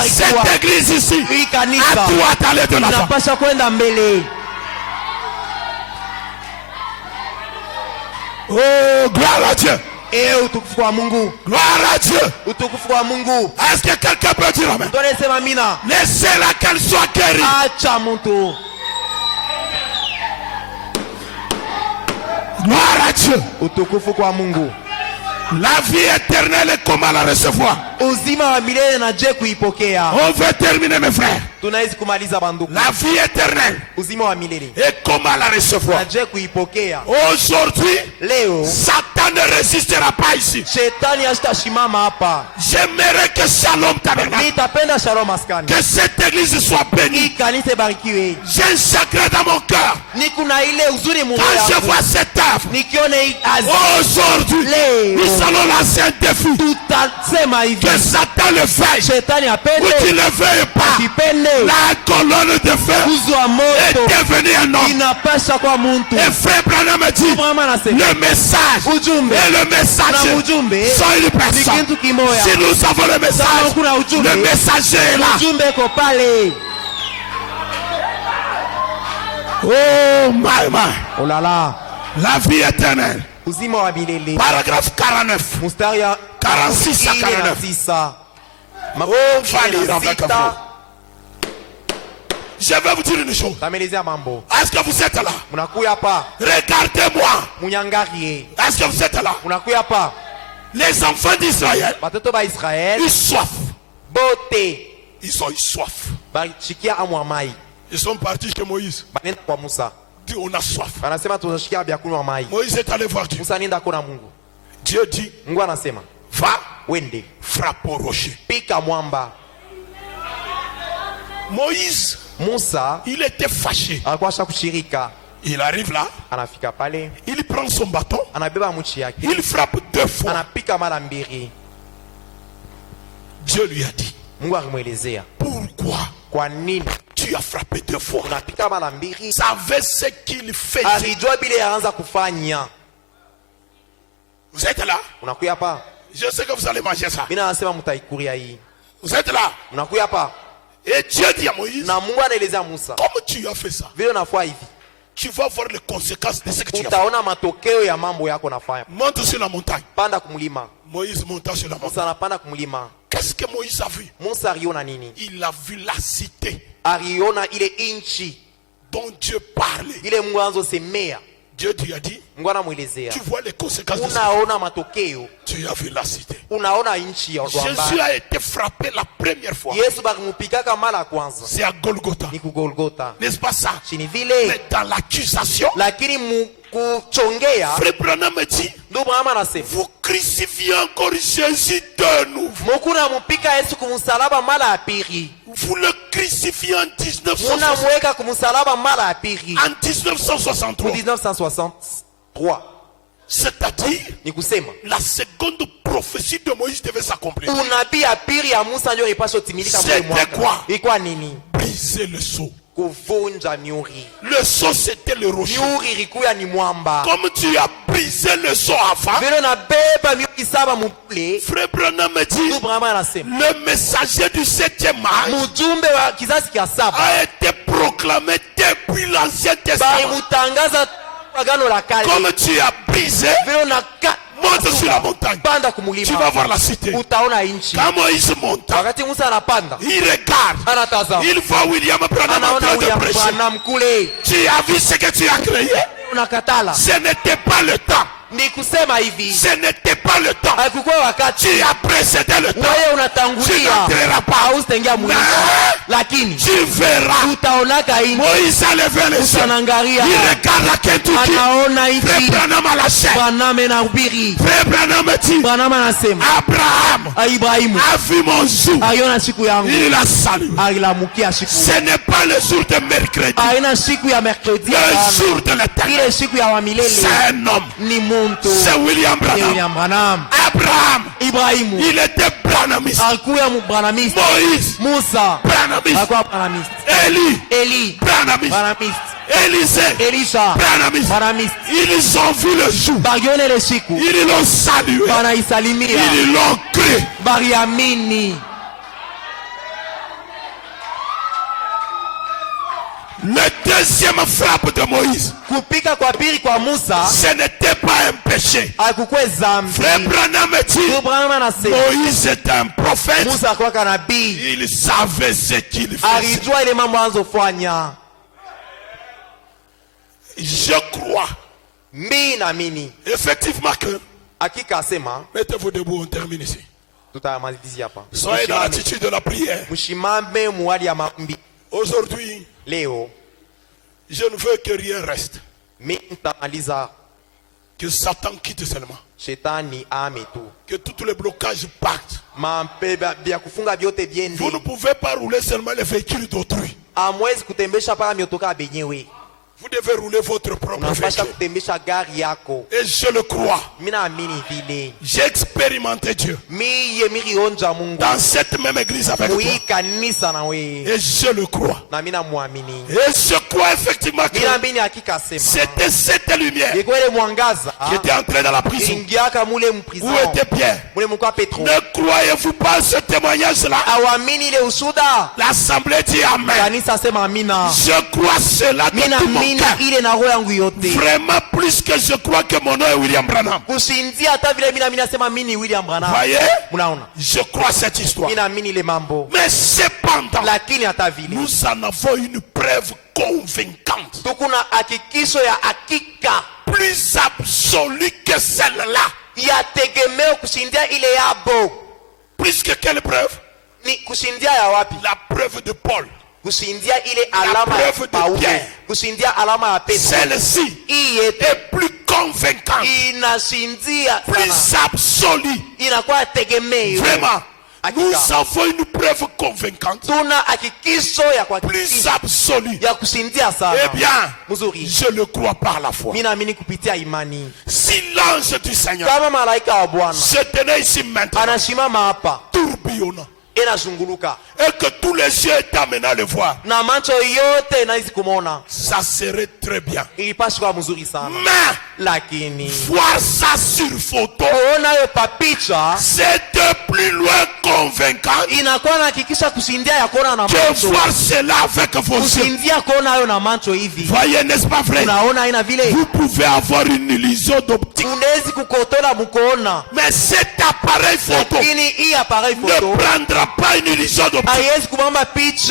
Cette église ici a droit d'aller de l'avant. Oh, gloire à Dieu. Gloire à Dieu. Est-ce que quelqu'un peut dire amen? Laissez-la qu'elle soit guérie. Gloire à Dieu. La vie éternelle est comment la recevoir? On veut terminer mes frères. La vie éternelle est comment la recevoir? Aujourd'hui, Satan ne résistera pas ici. J'aimerais que Shalom Tabernacle, que cette église soit bénie. J'ai un chagrin dans mon cœur quand je vois cette œuvre. Aujourd'hui, nous allons lancer un défi. Que Satan le veuille ou qu'il ne le veuille pas, la colonne de feu est devenue un homme. Et frère Branham dit, le message et le messager sont une personne. Si nous avons le messager est là. Oh my. Oh là là. La vie éternelle. Uzima wa milele. Paragraphe 49. Mstari ya 46 à 49. Oh, fallait avec vous. Je vais vous dire une chose. Est-ce que vous êtes là? Regardez-moi. Est-ce que vous êtes là? Les enfants d'Israël, ils soif. Ils ont eu soif. Ils sont partis chez Moïse. Dit on a soif. Moïse est allé voir Dieu. Dieu dit, va, frappe au rocher. Moïse, il était fâché. Il arrive là, il prend son bâton, il frappe 2 fois. Dieu lui a dit, pourquoi tu as frappé 2 fois? Savez ce qu'il fait. Vous êtes là? Je sais que vous allez manger ça. Vous êtes là? Et Dieu dit à Moïse, comme tu as fait ça, tu vas voir les conséquences de ce que tu as fait. Monte sur la montagne. Moïse monta sur la montagne. Qu'est-ce que Moïse a vu? Il a vu la cité dont Dieu parlait. Dieu lui a dit, tu vois les conséquences de ça. Tu as vu la cité. Jésus a été frappé la première fois. C'est à Golgotha. N'est-ce pas ça? Mais dans l'accusation, Frère Branham me dit, vous crucifiez encore Jésus de nouveau. Vous le crucifiez en 1963. C'est-à-dire, la seconde prophétie de Moïse devait s'accomplir. C'était quoi? Briser le sseau. Le seau c'était le rocher. Comme tu as brisé le seau avant, Frère Branham me dit, le messager du 7e âge a été proclamé depuis l'Ancien Testament. Comme tu as brisé, monte sur la montagne. Tu vas voir la cité. Quand Moïse monte, il regarde. Il voit William Branham en train de prêcher. Tu as vu ce que tu as créé? Ce n'était pas le temps. Ce n'était pas le temps. Tu as précédé le temps. Tu n'entreras pas. Tu verras. Moïse a levé les yeux. Il regarde la Kentucky. Frère Branham a la chair. Frère Branham dit, Abraham a vu mon jour. Il a salué. Ce n'est pas le jour de mercredi. Le jour de l'éternel. C'est un homme. C'est William Branham. Abraham, il était branhamiste. Moïse, branhamiste. Élie, branhamiste. Élisée, branhamiste. Ils ont vu le jour. Ils l'ont salué. Ils l'ont cru. Le deuxième frappe de Moïse, ce n'était pas un péché. Frère Branham dit, Moïse était un prophète. Il savait ce qu'il faisait. Je crois effectivement que, mettez-vous debout, on termine ici. Soyez dans l'attitude de la prière. Aujourd'hui, je ne veux que rien reste. Que Satan quitte seulement. Que tous les blocages partent. Vous ne pouvez pas rouler seulement les véhicules d'autrui. Vous devez rouler votre propre véhicule. Et je le crois. J'ai expérimenté Dieu dans cette même église avec toi. Et je le crois. Et je crois effectivement que c'était cette lumière qui était entrée dans la prison. Où était Pierre? Ne croyez-vous pas ce témoignage-là? L'assemblée dit Amen. Je crois cela de tout le monde. cœur. Vraiment plus que je crois que mon nom est William Branham. Voyez, je crois cette histoire. Mais cependant, nous en avons une preuve convaincante, plus absolue que celle-là. Plus que quelle preuve? La preuve de Paul. La preuve de Pierre. Celle-ci est plus convaincante, plus absolue. Vraiment, nous avons une preuve convaincante, plus absolue. Eh bien, je le crois par la foi. Si l'ange du Seigneur se tenait ici maintenant, tourbillonnant, et que tous les yeux étaient amenés à le voir, ça serait très bien. Mais voir ça sur photo, c'est de plus loin convaincant que voir cela avec vos yeux. Voyez, n'est-ce pas vrai? Vous pouvez avoir une illusion d'optique, mais cet appareil photo ne prendra pas une illusion d'optique. Il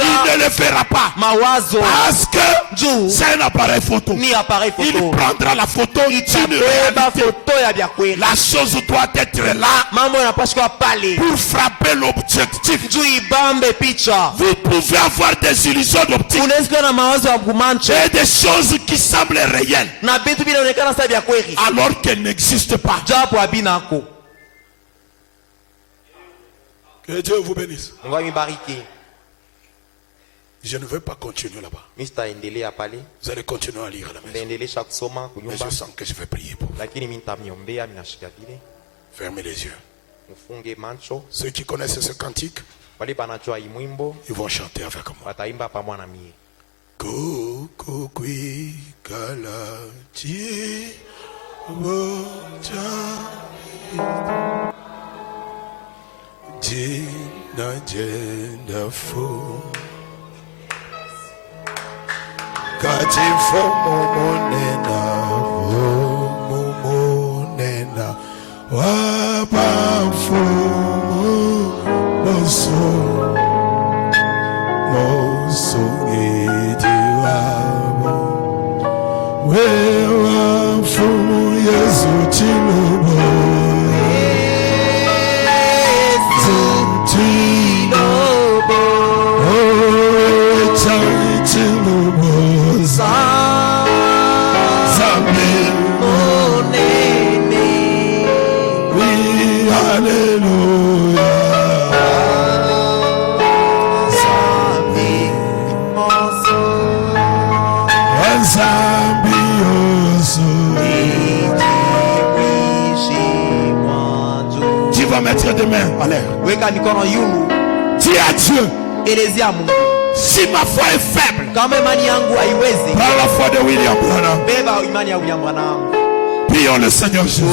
ne le fera pas, parce que c'est un appareil photo. Il prendra la photo d'une réalité. La chose doit être là pour frapper l'objectif. Vous pouvez avoir des illusions d'optique et des choses qui semblent réelles alors qu'elles n'existent pas. Que Dieu vous bénisse. Je ne veux pas continuer là-bas. Vous allez continuer à lire à la maison. Mais je sens que je vais prier pour vous. Fermez les yeux. Ceux qui connaissent ce cantique, ils vont chanter avec moi. Kokokwi kalati Jina jenda fo Katifo momonena Wabafu Moso Idiwabo Wewafu Yesu Chilobo Tu vas mettre des mains en l'air. Dis à Dieu, si ma foi est faible, par la foi de William Branham, prions le Seigneur Jésus.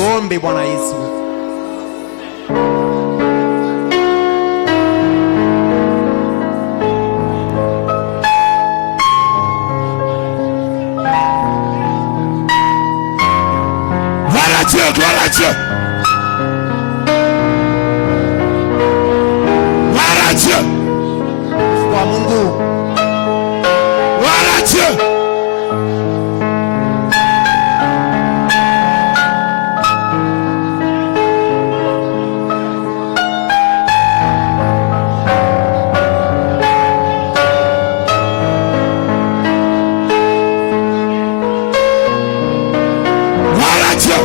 Gloire à Dieu. Gloire à Dieu. Gloire à Dieu. Gloire à Dieu.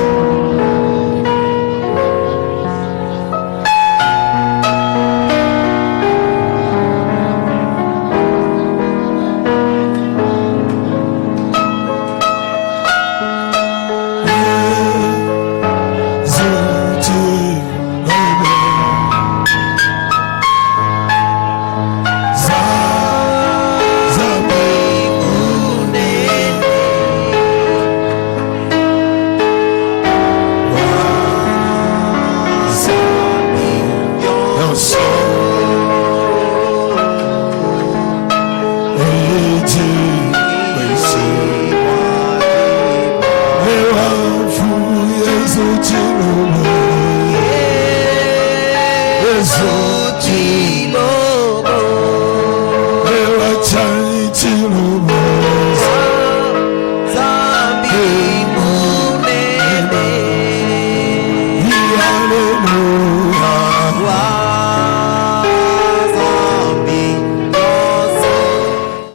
Jésus.